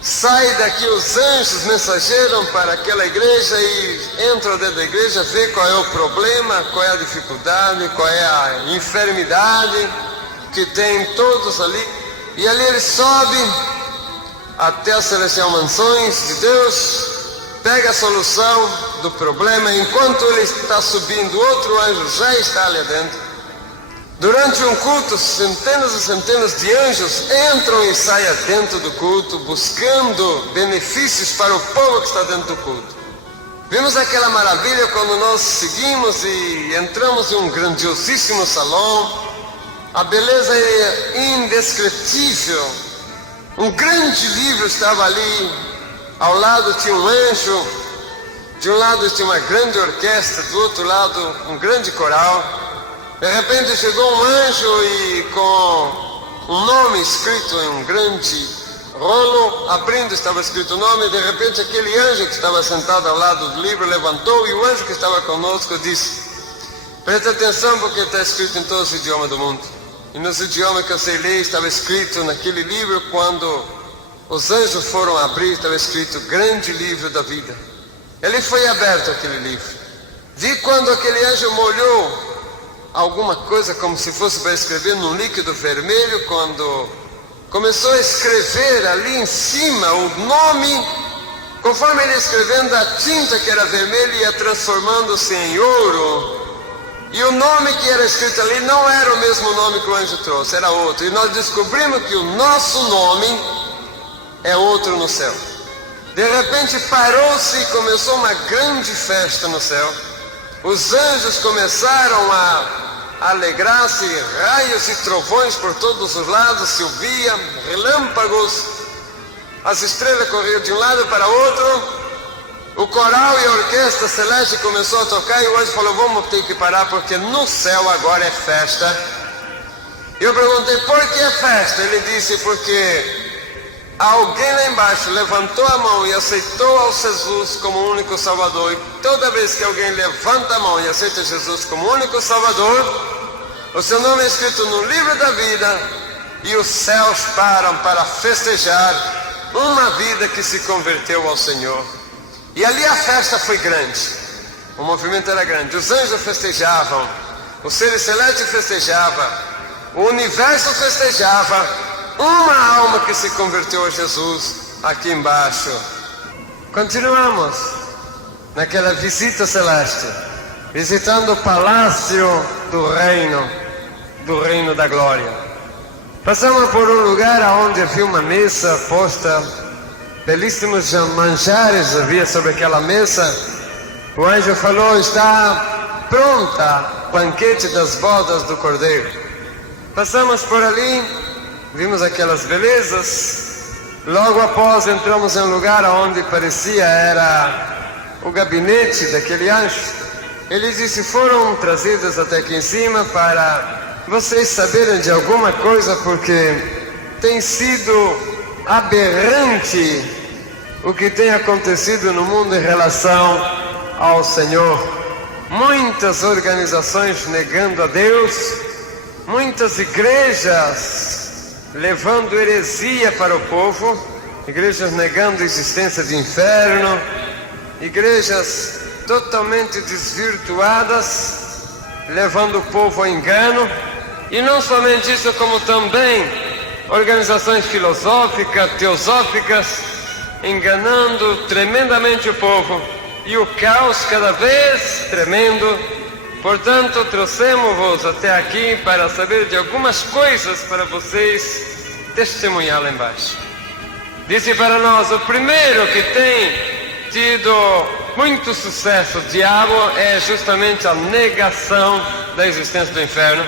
sai daqui os anjos mensageiros para aquela igreja e entram dentro da igreja, vê qual é o problema, qual é a dificuldade, qual é a enfermidade que tem todos ali. E ali ele sobe até as celestiais mansões de Deus, pega a solução do problema. Enquanto ele está subindo, outro anjo já está ali dentro. Durante um culto, centenas e centenas de anjos entram e saem dentro do culto, buscando benefícios para o povo que está dentro do culto. Vimos aquela maravilha quando nós seguimos e entramos em um grandiosíssimo salão. A beleza é indescritível. Um grande livro estava ali, ao lado tinha um anjo, de um lado tinha uma grande orquestra, do outro lado um grande coral. De repente chegou um anjo e com um nome escrito em um grande rolo, abrindo estava escrito o nome. De repente aquele anjo que estava sentado ao lado do livro levantou, e o anjo que estava conosco disse, preste atenção porque está escrito em todos os idiomas do mundo. E nos idiomas que eu sei ler, estava escrito naquele livro, quando os anjos foram abrir, estava escrito grande livro da vida. Ele foi aberto aquele livro. Vi quando aquele anjo molhou alguma coisa como se fosse para escrever num líquido vermelho, quando começou a escrever ali em cima o nome, conforme ele ia escrevendo, a tinta que era vermelha ia transformando-se em ouro. E o nome que era escrito ali não era o mesmo nome que o anjo trouxe, era outro. E nós descobrimos que o nosso nome é outro no céu. De repente parou-se e começou uma grande festa no céu. Os anjos começaram a alegrar-se, raios e trovões por todos os lados se ouvia, relâmpagos, as estrelas corriam de um lado para outro. O coral e a orquestra celeste começou a tocar e o anjo falou, vamos ter que parar porque no céu agora é festa. Eu perguntei, por que é festa? Ele disse, porque alguém lá embaixo levantou a mão e aceitou ao Jesus como único Salvador. E toda vez que alguém levanta a mão e aceita Jesus como único Salvador, o seu nome é escrito no livro da vida e os céus param para festejar uma vida que se converteu ao Senhor. E ali a festa foi grande, o movimento era grande, os anjos festejavam, os seres celestes festejavam, o universo festejava, uma alma que se converteu a Jesus aqui embaixo. Continuamos naquela visita celeste, visitando o palácio do reino da glória. Passamos por um lugar onde havia uma mesa posta, belíssimos manjares havia sobre aquela mesa. O anjo falou, está pronta o banquete das bodas do Cordeiro. Passamos por ali, vimos aquelas belezas. Logo após entramos em um lugar onde parecia era o gabinete daquele anjo. Ele disse: foram trazidos até aqui em cima para vocês saberem de alguma coisa, porque tem sido aberrante o que tem acontecido no mundo em relação ao Senhor. Muitas organizações negando a Deus, muitas igrejas levando heresia para o povo, igrejas negando a existência de inferno, igrejas totalmente desvirtuadas, levando o povo ao engano. E não somente isso, como também organizações filosóficas, teosóficas, enganando tremendamente o povo, e o caos cada vez tremendo. Portanto, trouxemos-vos até aqui para saber de algumas coisas para vocês testemunhar lá embaixo. Disse para nós: o primeiro que tem tido muito sucesso, o diabo, é justamente a negação da existência do inferno.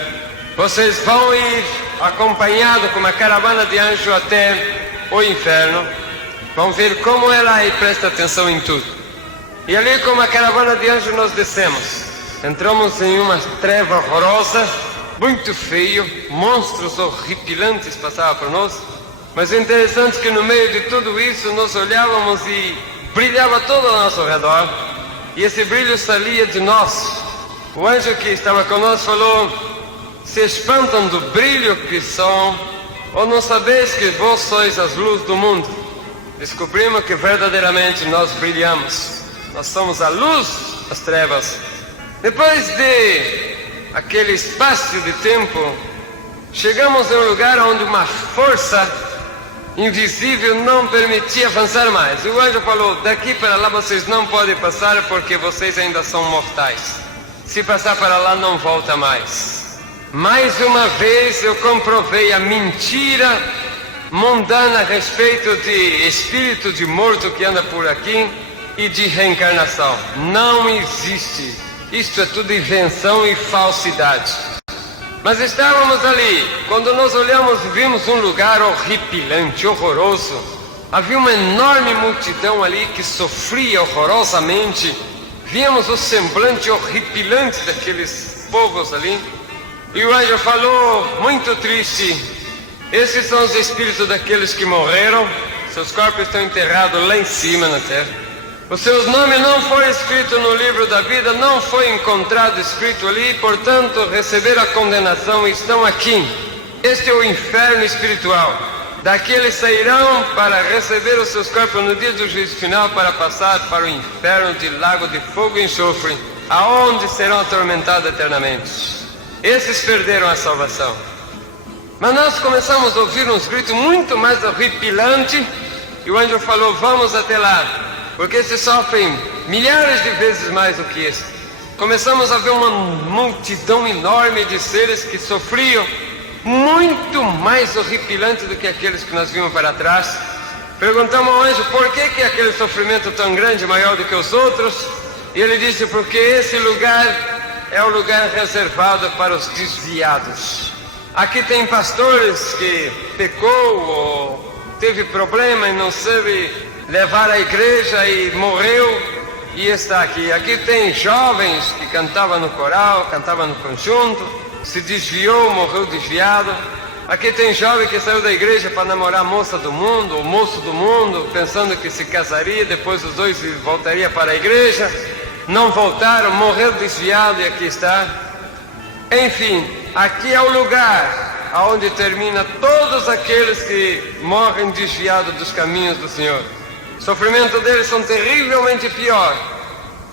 Vocês vão ir acompanhado com uma caravana de anjos até o inferno, vão ver como é lá e presta atenção em tudo. E ali, com uma caravana de anjos, nós descemos. Entramos em uma treva horrorosa, muito feio, monstros horripilantes passavam por nós. Mas o interessante é que no meio de tudo isso nós olhávamos e brilhava todo ao nosso redor. E esse brilho saía de nós. O anjo que estava conosco falou: se espantam do brilho que são, ou não sabeis que vós sois as luzes do mundo? Descobrimos que verdadeiramente nós brilhamos. Nós somos a luz das trevas. Depois de aquele espaço de tempo, chegamos a um lugar onde uma força invisível não permitia avançar mais. E o anjo falou: daqui para lá vocês não podem passar, porque vocês ainda são mortais. Se passar para lá, não volta mais. Mais uma vez eu comprovei a mentira mundana a respeito de espírito de morto que anda por aqui e de reencarnação. Não existe. Isto é tudo invenção e falsidade. Mas estávamos ali, quando nós olhamos, vimos um lugar horripilante, horroroso. Havia uma enorme multidão ali que sofria horrorosamente. Víamos o semblante horripilante daqueles povos ali. E o anjo falou, muito triste: esses são os espíritos daqueles que morreram. Seus corpos estão enterrados lá em cima na terra. Os seus nomes não foram escritos no livro da vida, não foi encontrado escrito ali, portanto receberam a condenação e estão aqui. Este é o inferno espiritual. Daqui eles sairão para receber os seus corpos no dia do juízo final, para passar para o inferno de lago de fogo e enxofre, aonde serão atormentados eternamente. Esses perderam a salvação. Mas nós começamos a ouvir uns gritos muito mais horripilantes, e o anjo falou: vamos até lá, porque esses sofrem milhares de vezes mais do que esse. Começamos a ver uma multidão enorme de seres que sofriam muito mais horripilante do que aqueles que nós vimos para trás. Perguntamos ao anjo por que aquele sofrimento tão grande, maior do que os outros, e ele disse: porque esse lugar é o lugar reservado para os desviados. Aqui tem pastores que pecou ou teve problema e não soube levar a igreja e morreu e está aqui. Aqui tem jovens que cantavam no coral, cantavam no conjunto, se desviou, morreu desviado. Aqui tem jovem que saiu da igreja para namorar a moça do mundo, o moço do mundo, pensando que se casaria, depois os dois voltariam para a igreja. Não voltaram, morreu desviado e aqui está. Enfim, aqui é o lugar onde termina todos aqueles que morrem desviados dos caminhos do Senhor. O sofrimento deles são terrivelmente pior.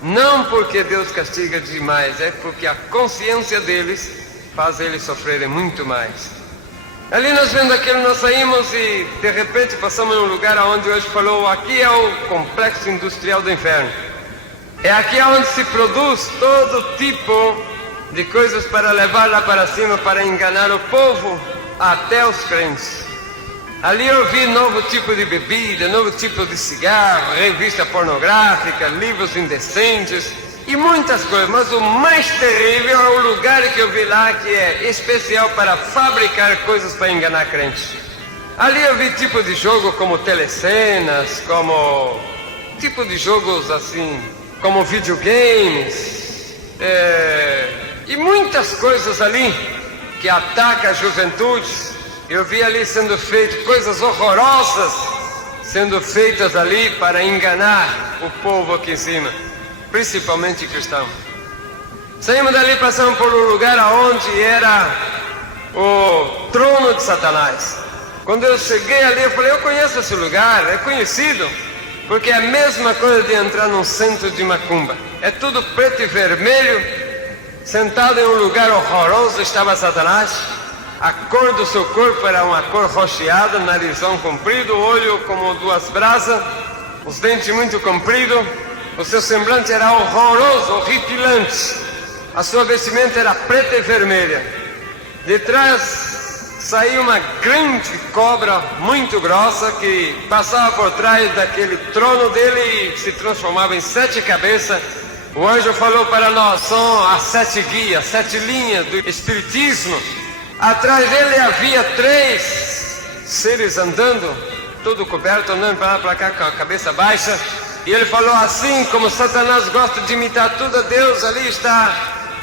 Não porque Deus castiga demais, é porque a consciência deles faz eles sofrerem muito mais. Ali nós vendo aquilo, nós saímos e de repente passamos num lugar onde hoje falou: aqui é o complexo industrial do inferno. É aqui onde se produz todo tipo de coisas para levar lá para cima, para enganar o povo, até os crentes. Ali eu vi novo tipo de bebida, novo tipo de cigarro, revista pornográfica, livros indecentes, e muitas coisas, mas o mais terrível é o lugar que eu vi lá, que é especial para fabricar coisas para enganar crentes. Ali eu vi tipo de jogo como telecenas, como tipo de jogos assim, como videogames, e muitas coisas ali que atacam a juventude. Eu vi ali sendo feito coisas horrorosas, sendo feitas ali para enganar o povo aqui em cima, principalmente cristão. Saímos dali, passamos por um lugar onde era o trono de Satanás. Quando eu cheguei ali, eu falei, eu conheço esse lugar, é conhecido, porque é a mesma coisa de entrar num centro de macumba. É tudo preto e vermelho, sentado em um lugar horroroso estava Satanás. A cor do seu corpo era uma cor rocheada, narizão comprido, olho como duas brasas, os dentes muito compridos, o seu semblante era horroroso, horripilante. A sua vestimenta era preta e vermelha. De trás saiu uma grande cobra muito grossa que passava por trás daquele trono dele e se transformava em 7 cabeças. O anjo falou para nós, são as 7 guias, 7 linhas do espiritismo. Atrás dele havia 3 seres andando, todo coberto, andando para lá para cá com a cabeça baixa. E ele falou assim, como Satanás gosta de imitar tudo a Deus, ali está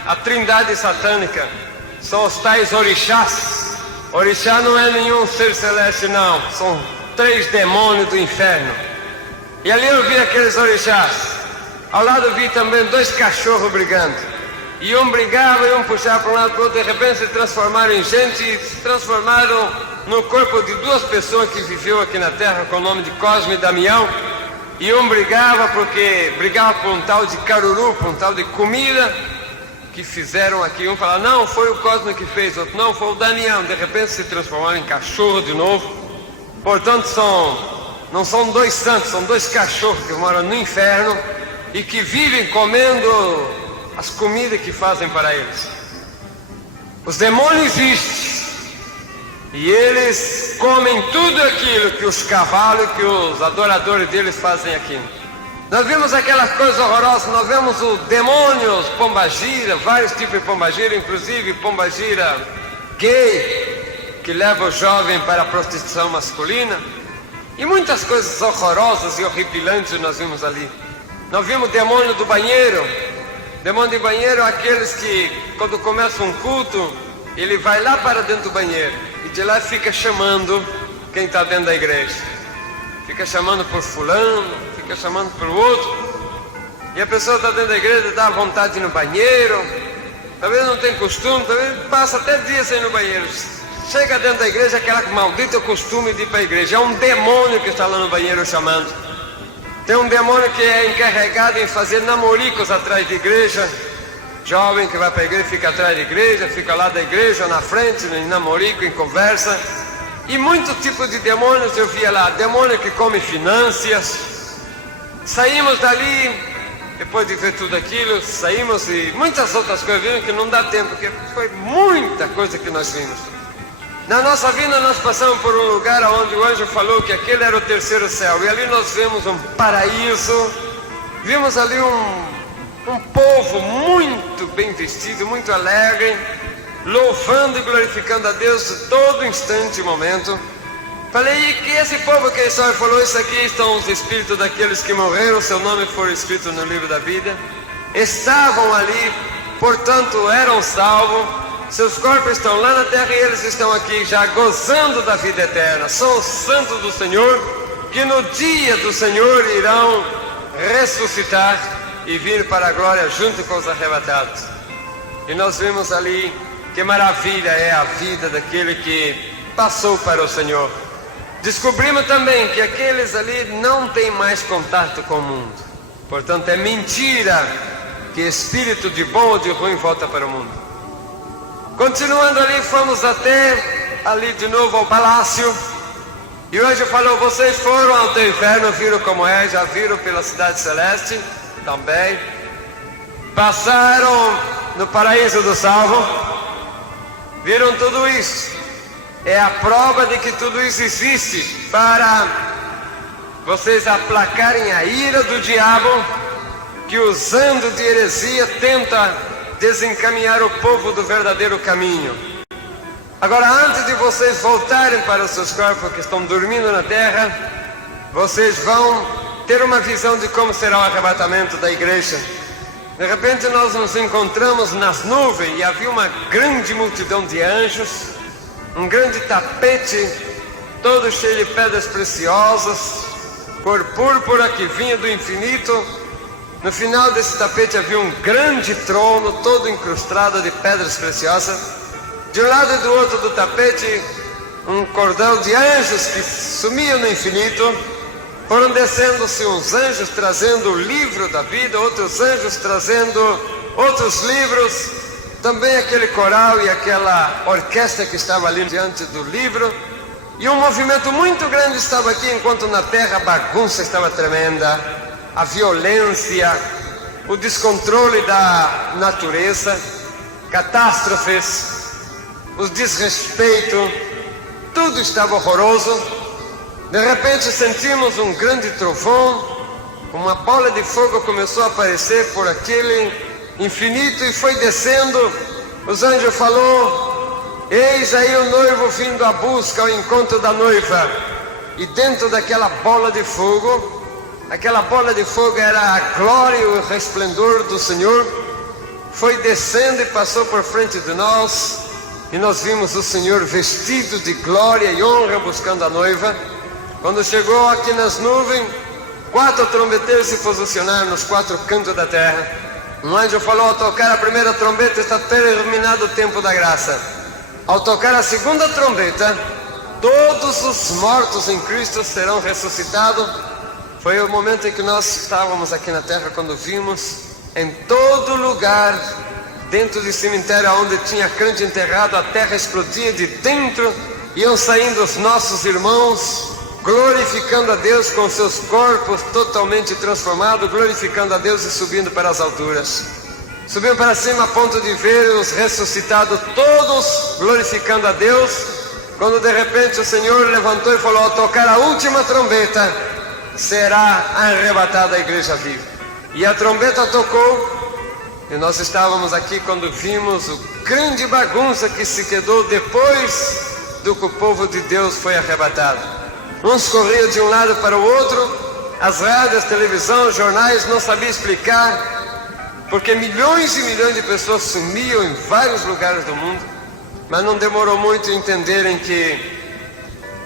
a trindade satânica. São os tais orixás. Orixá não é nenhum ser celeste, não. São 3 demônios do inferno. E ali eu vi aqueles orixás. Ao lado vi também 2 cachorros brigando. E um brigava e um puxava para um lado para o outro. De repente se transformaram em gente e se transformaram no corpo de 2 pessoas que viveu aqui na Terra com o nome de Cosme e Damião. E um brigava porque brigava por um tal de caruru, por um tal de comida que fizeram aqui. Um falava, não, foi o Cosme que fez, outro, não, foi o Damião. De repente se transformaram em cachorro de novo. Portanto, não são 2 santos, são 2 cachorros que moram no inferno e que vivem comendo as comidas que fazem para eles. Os demônios existem e eles comem tudo aquilo que os cavalos, que os adoradores deles fazem aqui. Nós vimos aquelas coisas horrorosas, nós vemos o demônio, os pombagira, vários tipos de pombagira, inclusive pombagira gay, que leva o jovem para a prostituição masculina, e muitas coisas horrorosas e horripilantes nós vimos ali. Nós vimos o demônio do banheiro. Demônio de banheiro é aqueles que, quando começa um culto, ele vai lá para dentro do banheiro e de lá fica chamando quem está dentro da igreja. Fica chamando por fulano, fica chamando por outro. E a pessoa está dentro da igreja, dá vontade de ir no banheiro. Talvez não tenha costume, talvez passa até dias sem ir no banheiro. Chega dentro da igreja, aquela maldita costume de ir para a igreja. É um demônio que está lá no banheiro chamando. Tem um demônio que é encarregado em fazer namoricos atrás de igreja. Jovem que vai para a igreja, fica atrás da igreja, fica lá da igreja, na frente, em namorico, em conversa. E muitos tipos de demônios eu via lá. Demônio que come finanças. Saímos dali, depois de ver tudo aquilo, saímos e muitas outras coisas vimos que não dá tempo, porque foi muita coisa que nós vimos. Na nossa vida nós passamos por um lugar onde o anjo falou que aquele era o 3º céu. E ali nós vimos um paraíso. Vimos ali um povo muito bem vestido, muito alegre, louvando e glorificando a Deus de todo instante e momento. Falei, e que esse povo que só falou, isso aqui estão os espíritos daqueles que morreram, seu nome foi escrito no livro da vida. Estavam ali, portanto eram salvos. Seus corpos estão lá na terra e eles estão aqui já gozando da vida eterna. São os santos do Senhor que no dia do Senhor irão ressuscitar e vir para a glória junto com os arrebatados. E nós vimos ali que maravilha é a vida daquele que passou para o Senhor. Descobrimos também que aqueles ali não têm mais contato com o mundo. Portanto, é mentira que espírito de bom ou de ruim volta para o mundo. Continuando ali, fomos até ali de novo ao palácio. E o anjo falou, vocês foram ao teu inferno, viram como é, já viram pela cidade celeste também. Passaram no paraíso do salvo, viram tudo isso. É a prova de que tudo isso existe para vocês aplacarem a ira do diabo, que, usando de heresia, tenta desencaminhar o povo do verdadeiro caminho. Agora, antes de vocês voltarem para os seus corpos que estão dormindo na terra, vocês vão ter uma visão de como será o arrebatamento da igreja. De repente nós nos encontramos nas nuvens e havia uma grande multidão de anjos, um grande tapete, todo cheio de pedras preciosas, cor púrpura que vinha do infinito. No final desse tapete havia um grande trono, todo incrustado de pedras preciosas. De um lado e do outro do tapete, um cordão de anjos que sumiam no infinito. Foram descendo-se uns anjos trazendo o livro da vida, outros anjos trazendo outros livros, também aquele coral e aquela orquestra que estava ali diante do livro. E um movimento muito grande estava aqui, enquanto na terra a bagunça estava tremenda, a violência, o descontrole da natureza, catástrofes, o desrespeito, tudo estava horroroso. De repente sentimos um grande trovão, uma bola de fogo começou a aparecer por aquele infinito e foi descendo. Os anjos falou: eis aí o noivo vindo à busca, ao encontro da noiva. E dentro daquela bola de fogo, aquela bola de fogo era a glória e o resplendor do Senhor, foi descendo e passou por frente de nós, e nós vimos o Senhor vestido de glória e honra buscando a noiva. Quando chegou aqui nas nuvens, 4 trombeteiros se posicionaram nos 4 cantos da terra. Um anjo falou: ao tocar a primeira trombeta está terminado o tempo da graça. Ao tocar a segunda trombeta, todos os mortos em Cristo serão ressuscitados. Foi o momento em que nós estávamos aqui na terra, quando vimos em todo lugar, dentro do cemitério onde tinha crente enterrado, a terra explodia de dentro, iam saindo os nossos irmãos, glorificando a Deus com seus corpos totalmente transformados, glorificando a Deus e subindo para as alturas. Subiam para cima a ponto de ver os ressuscitados todos glorificando a Deus, quando de repente o Senhor levantou e falou: ao tocar a última trombeta, será arrebatada a igreja viva. E a trombeta tocou, e nós estávamos aqui quando vimos o grande bagunça que se quedou depois do que o povo de Deus foi arrebatado. Uns corriam de um lado para o outro, as rádios, televisão, jornais não sabiam explicar, porque milhões e milhões de pessoas sumiam em vários lugares do mundo. Mas não demorou muito a entenderem que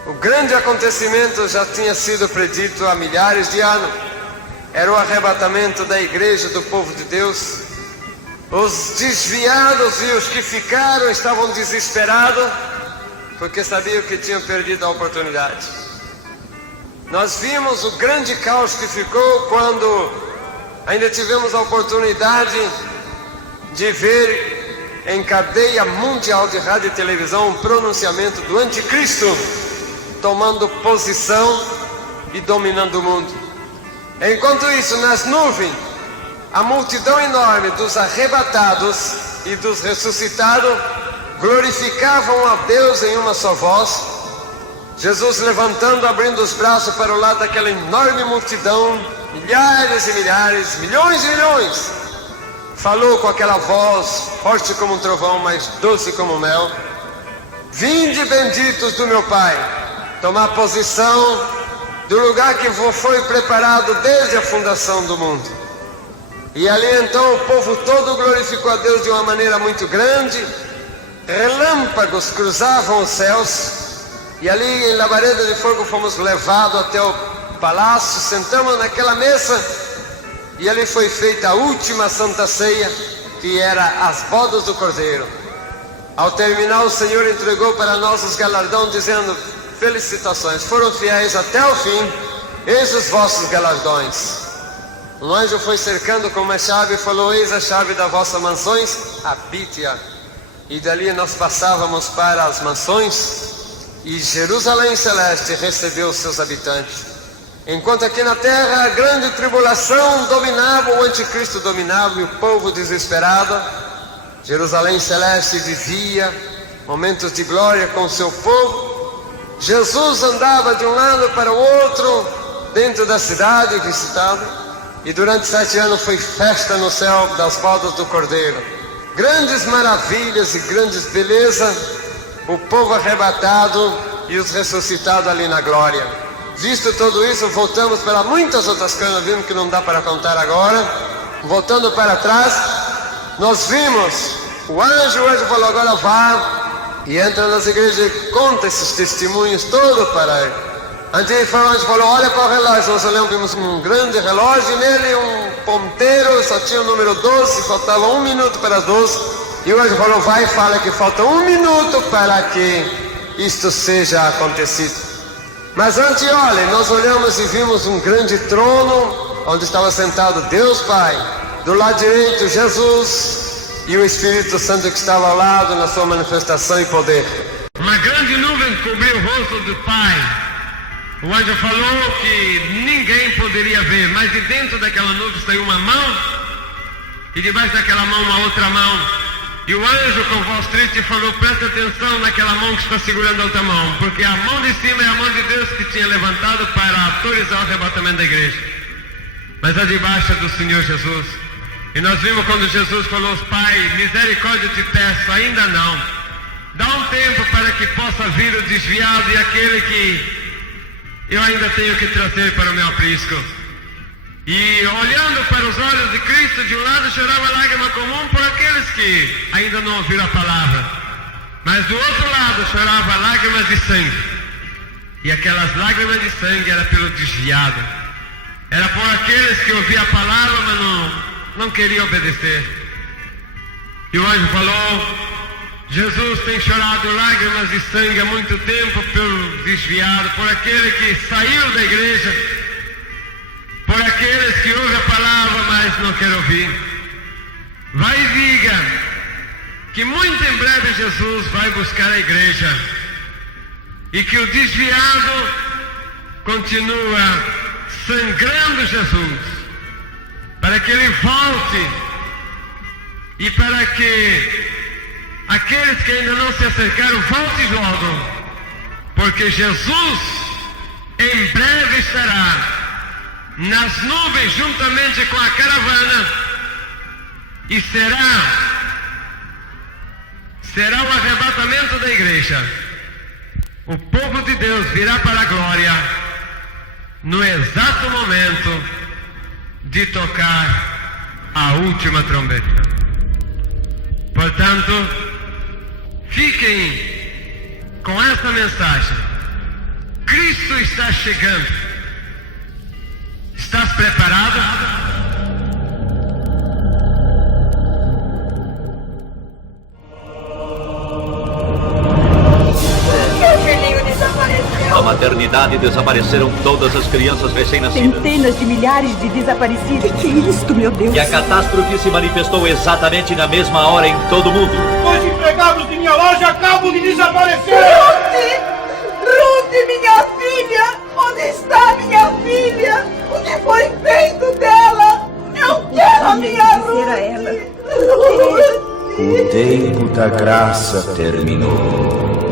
o grande acontecimento já tinha sido predito há milhares de anos. Era o arrebatamento da igreja, do povo de Deus. Os desviados e os que ficaram estavam desesperados, porque sabiam que tinham perdido a oportunidade. Nós vimos o grande caos que ficou quando ainda tivemos a oportunidade de ver em cadeia mundial de rádio e televisão um pronunciamento do anticristo tomando posição e dominando o mundo. Enquanto isso, nas nuvens, a multidão enorme dos arrebatados e dos ressuscitados glorificavam a Deus em uma só voz. Jesus levantando, abrindo os braços para o lado daquela enorme multidão, milhares e milhares, milhões e milhões, falou com aquela voz forte como um trovão, mas doce como mel: vinde benditos do meu Pai, tomar posição do lugar que foi preparado desde a fundação do mundo. E ali então o povo todo glorificou a Deus de uma maneira muito grande. Relâmpagos cruzavam os céus, e ali em labareda de fogo fomos levados até o palácio, sentamos naquela mesa, e ali foi feita a última santa ceia, que era as bodas do Cordeiro. Ao terminar, o Senhor entregou para nós os galardões, dizendo: felicitações, foram fiéis até o fim, eis os vossos galardões. Um anjo foi cercando com uma chave e falou: eis a chave das vossas mansões, habite-a. E dali nós passávamos para as mansões, e Jerusalém Celeste recebeu os seus habitantes. Enquanto aqui na terra a grande tribulação dominava, o anticristo dominava e o povo desesperado, Jerusalém Celeste vivia momentos de glória com o seu povo. Jesus andava de um lado para o outro dentro da cidade visitado. E durante 7 anos foi festa no céu das bodas do Cordeiro. Grandes maravilhas e grandes belezas, o povo arrebatado e os ressuscitados ali na glória. Visto tudo isso, voltamos para muitas outras coisas, vimos que não dá para contar agora. Voltando para trás, nós vimos o anjo falou, agora vá e entra nas igrejas e conta esses testemunhos todos para ele. Antes o anjo falou, olha para o relógio, nós olhamos um grande relógio e nele um ponteiro, só tinha o número 12, faltava 1 minuto para as 12. E o anjo falou, vai e fala que falta 1 minuto para que isto seja acontecido. Mas antes, olha, nós olhamos e vimos um grande trono, onde estava sentado Deus Pai, do lado direito Jesus e o Espírito Santo que estava ao lado na sua manifestação e poder. Uma grande nuvem cobriu o rosto do Pai. O anjo falou que ninguém poderia ver, mas de dentro daquela nuvem saiu uma mão, e debaixo daquela mão uma outra mão. E o anjo com voz triste falou, presta atenção naquela mão que está segurando a outra mão, porque a mão de cima é a mão de Deus que tinha levantado para autorizar o arrebatamento da igreja. Mas a de baixo é do Senhor Jesus. E nós vimos quando Jesus falou, Pai, misericórdia te peço, ainda não. Dá um tempo para que possa vir o desviado e aquele que eu ainda tenho que trazer para o meu aprisco. E olhando para os olhos de Cristo, de um lado chorava lágrima comum por aqueles que ainda não ouviram a palavra, mas do outro lado chorava lágrimas de sangue. E aquelas lágrimas de sangue era pelo desviado, era por aqueles que ouviam a palavra, mas não queriam obedecer. E o anjo falou, Jesus tem chorado lágrimas de sangue há muito tempo pelo desviado, por aquele que saiu da igreja, por aqueles que ouvem a palavra, mas não querem ouvir. Vai e diga que muito em breve Jesus vai buscar a igreja e que o desviado continua sangrando Jesus, para que ele volte e para que aqueles que ainda não se acercaram, voltem logo, porque Jesus em breve estará nas nuvens juntamente com a caravana e será o arrebatamento da igreja. O povo de Deus virá para a glória no exato momento de tocar a última trombeta. Portanto, fiquem com essa mensagem. Cristo está chegando. Estás preparado? Meu filhinho desapareceu. Na maternidade desapareceram todas as crianças recém-nascidas. Centenas de milhares de desaparecidos. Que é isto, meu Deus? E a catástrofe se manifestou exatamente na mesma hora em todo o mundo. Os empregados de minha loja acabam de desaparecer! Ruth, minha filha! Onde está minha filha? O que foi feito dela? Eu quero a minha Ruth! Ruth! O tempo da graça terminou.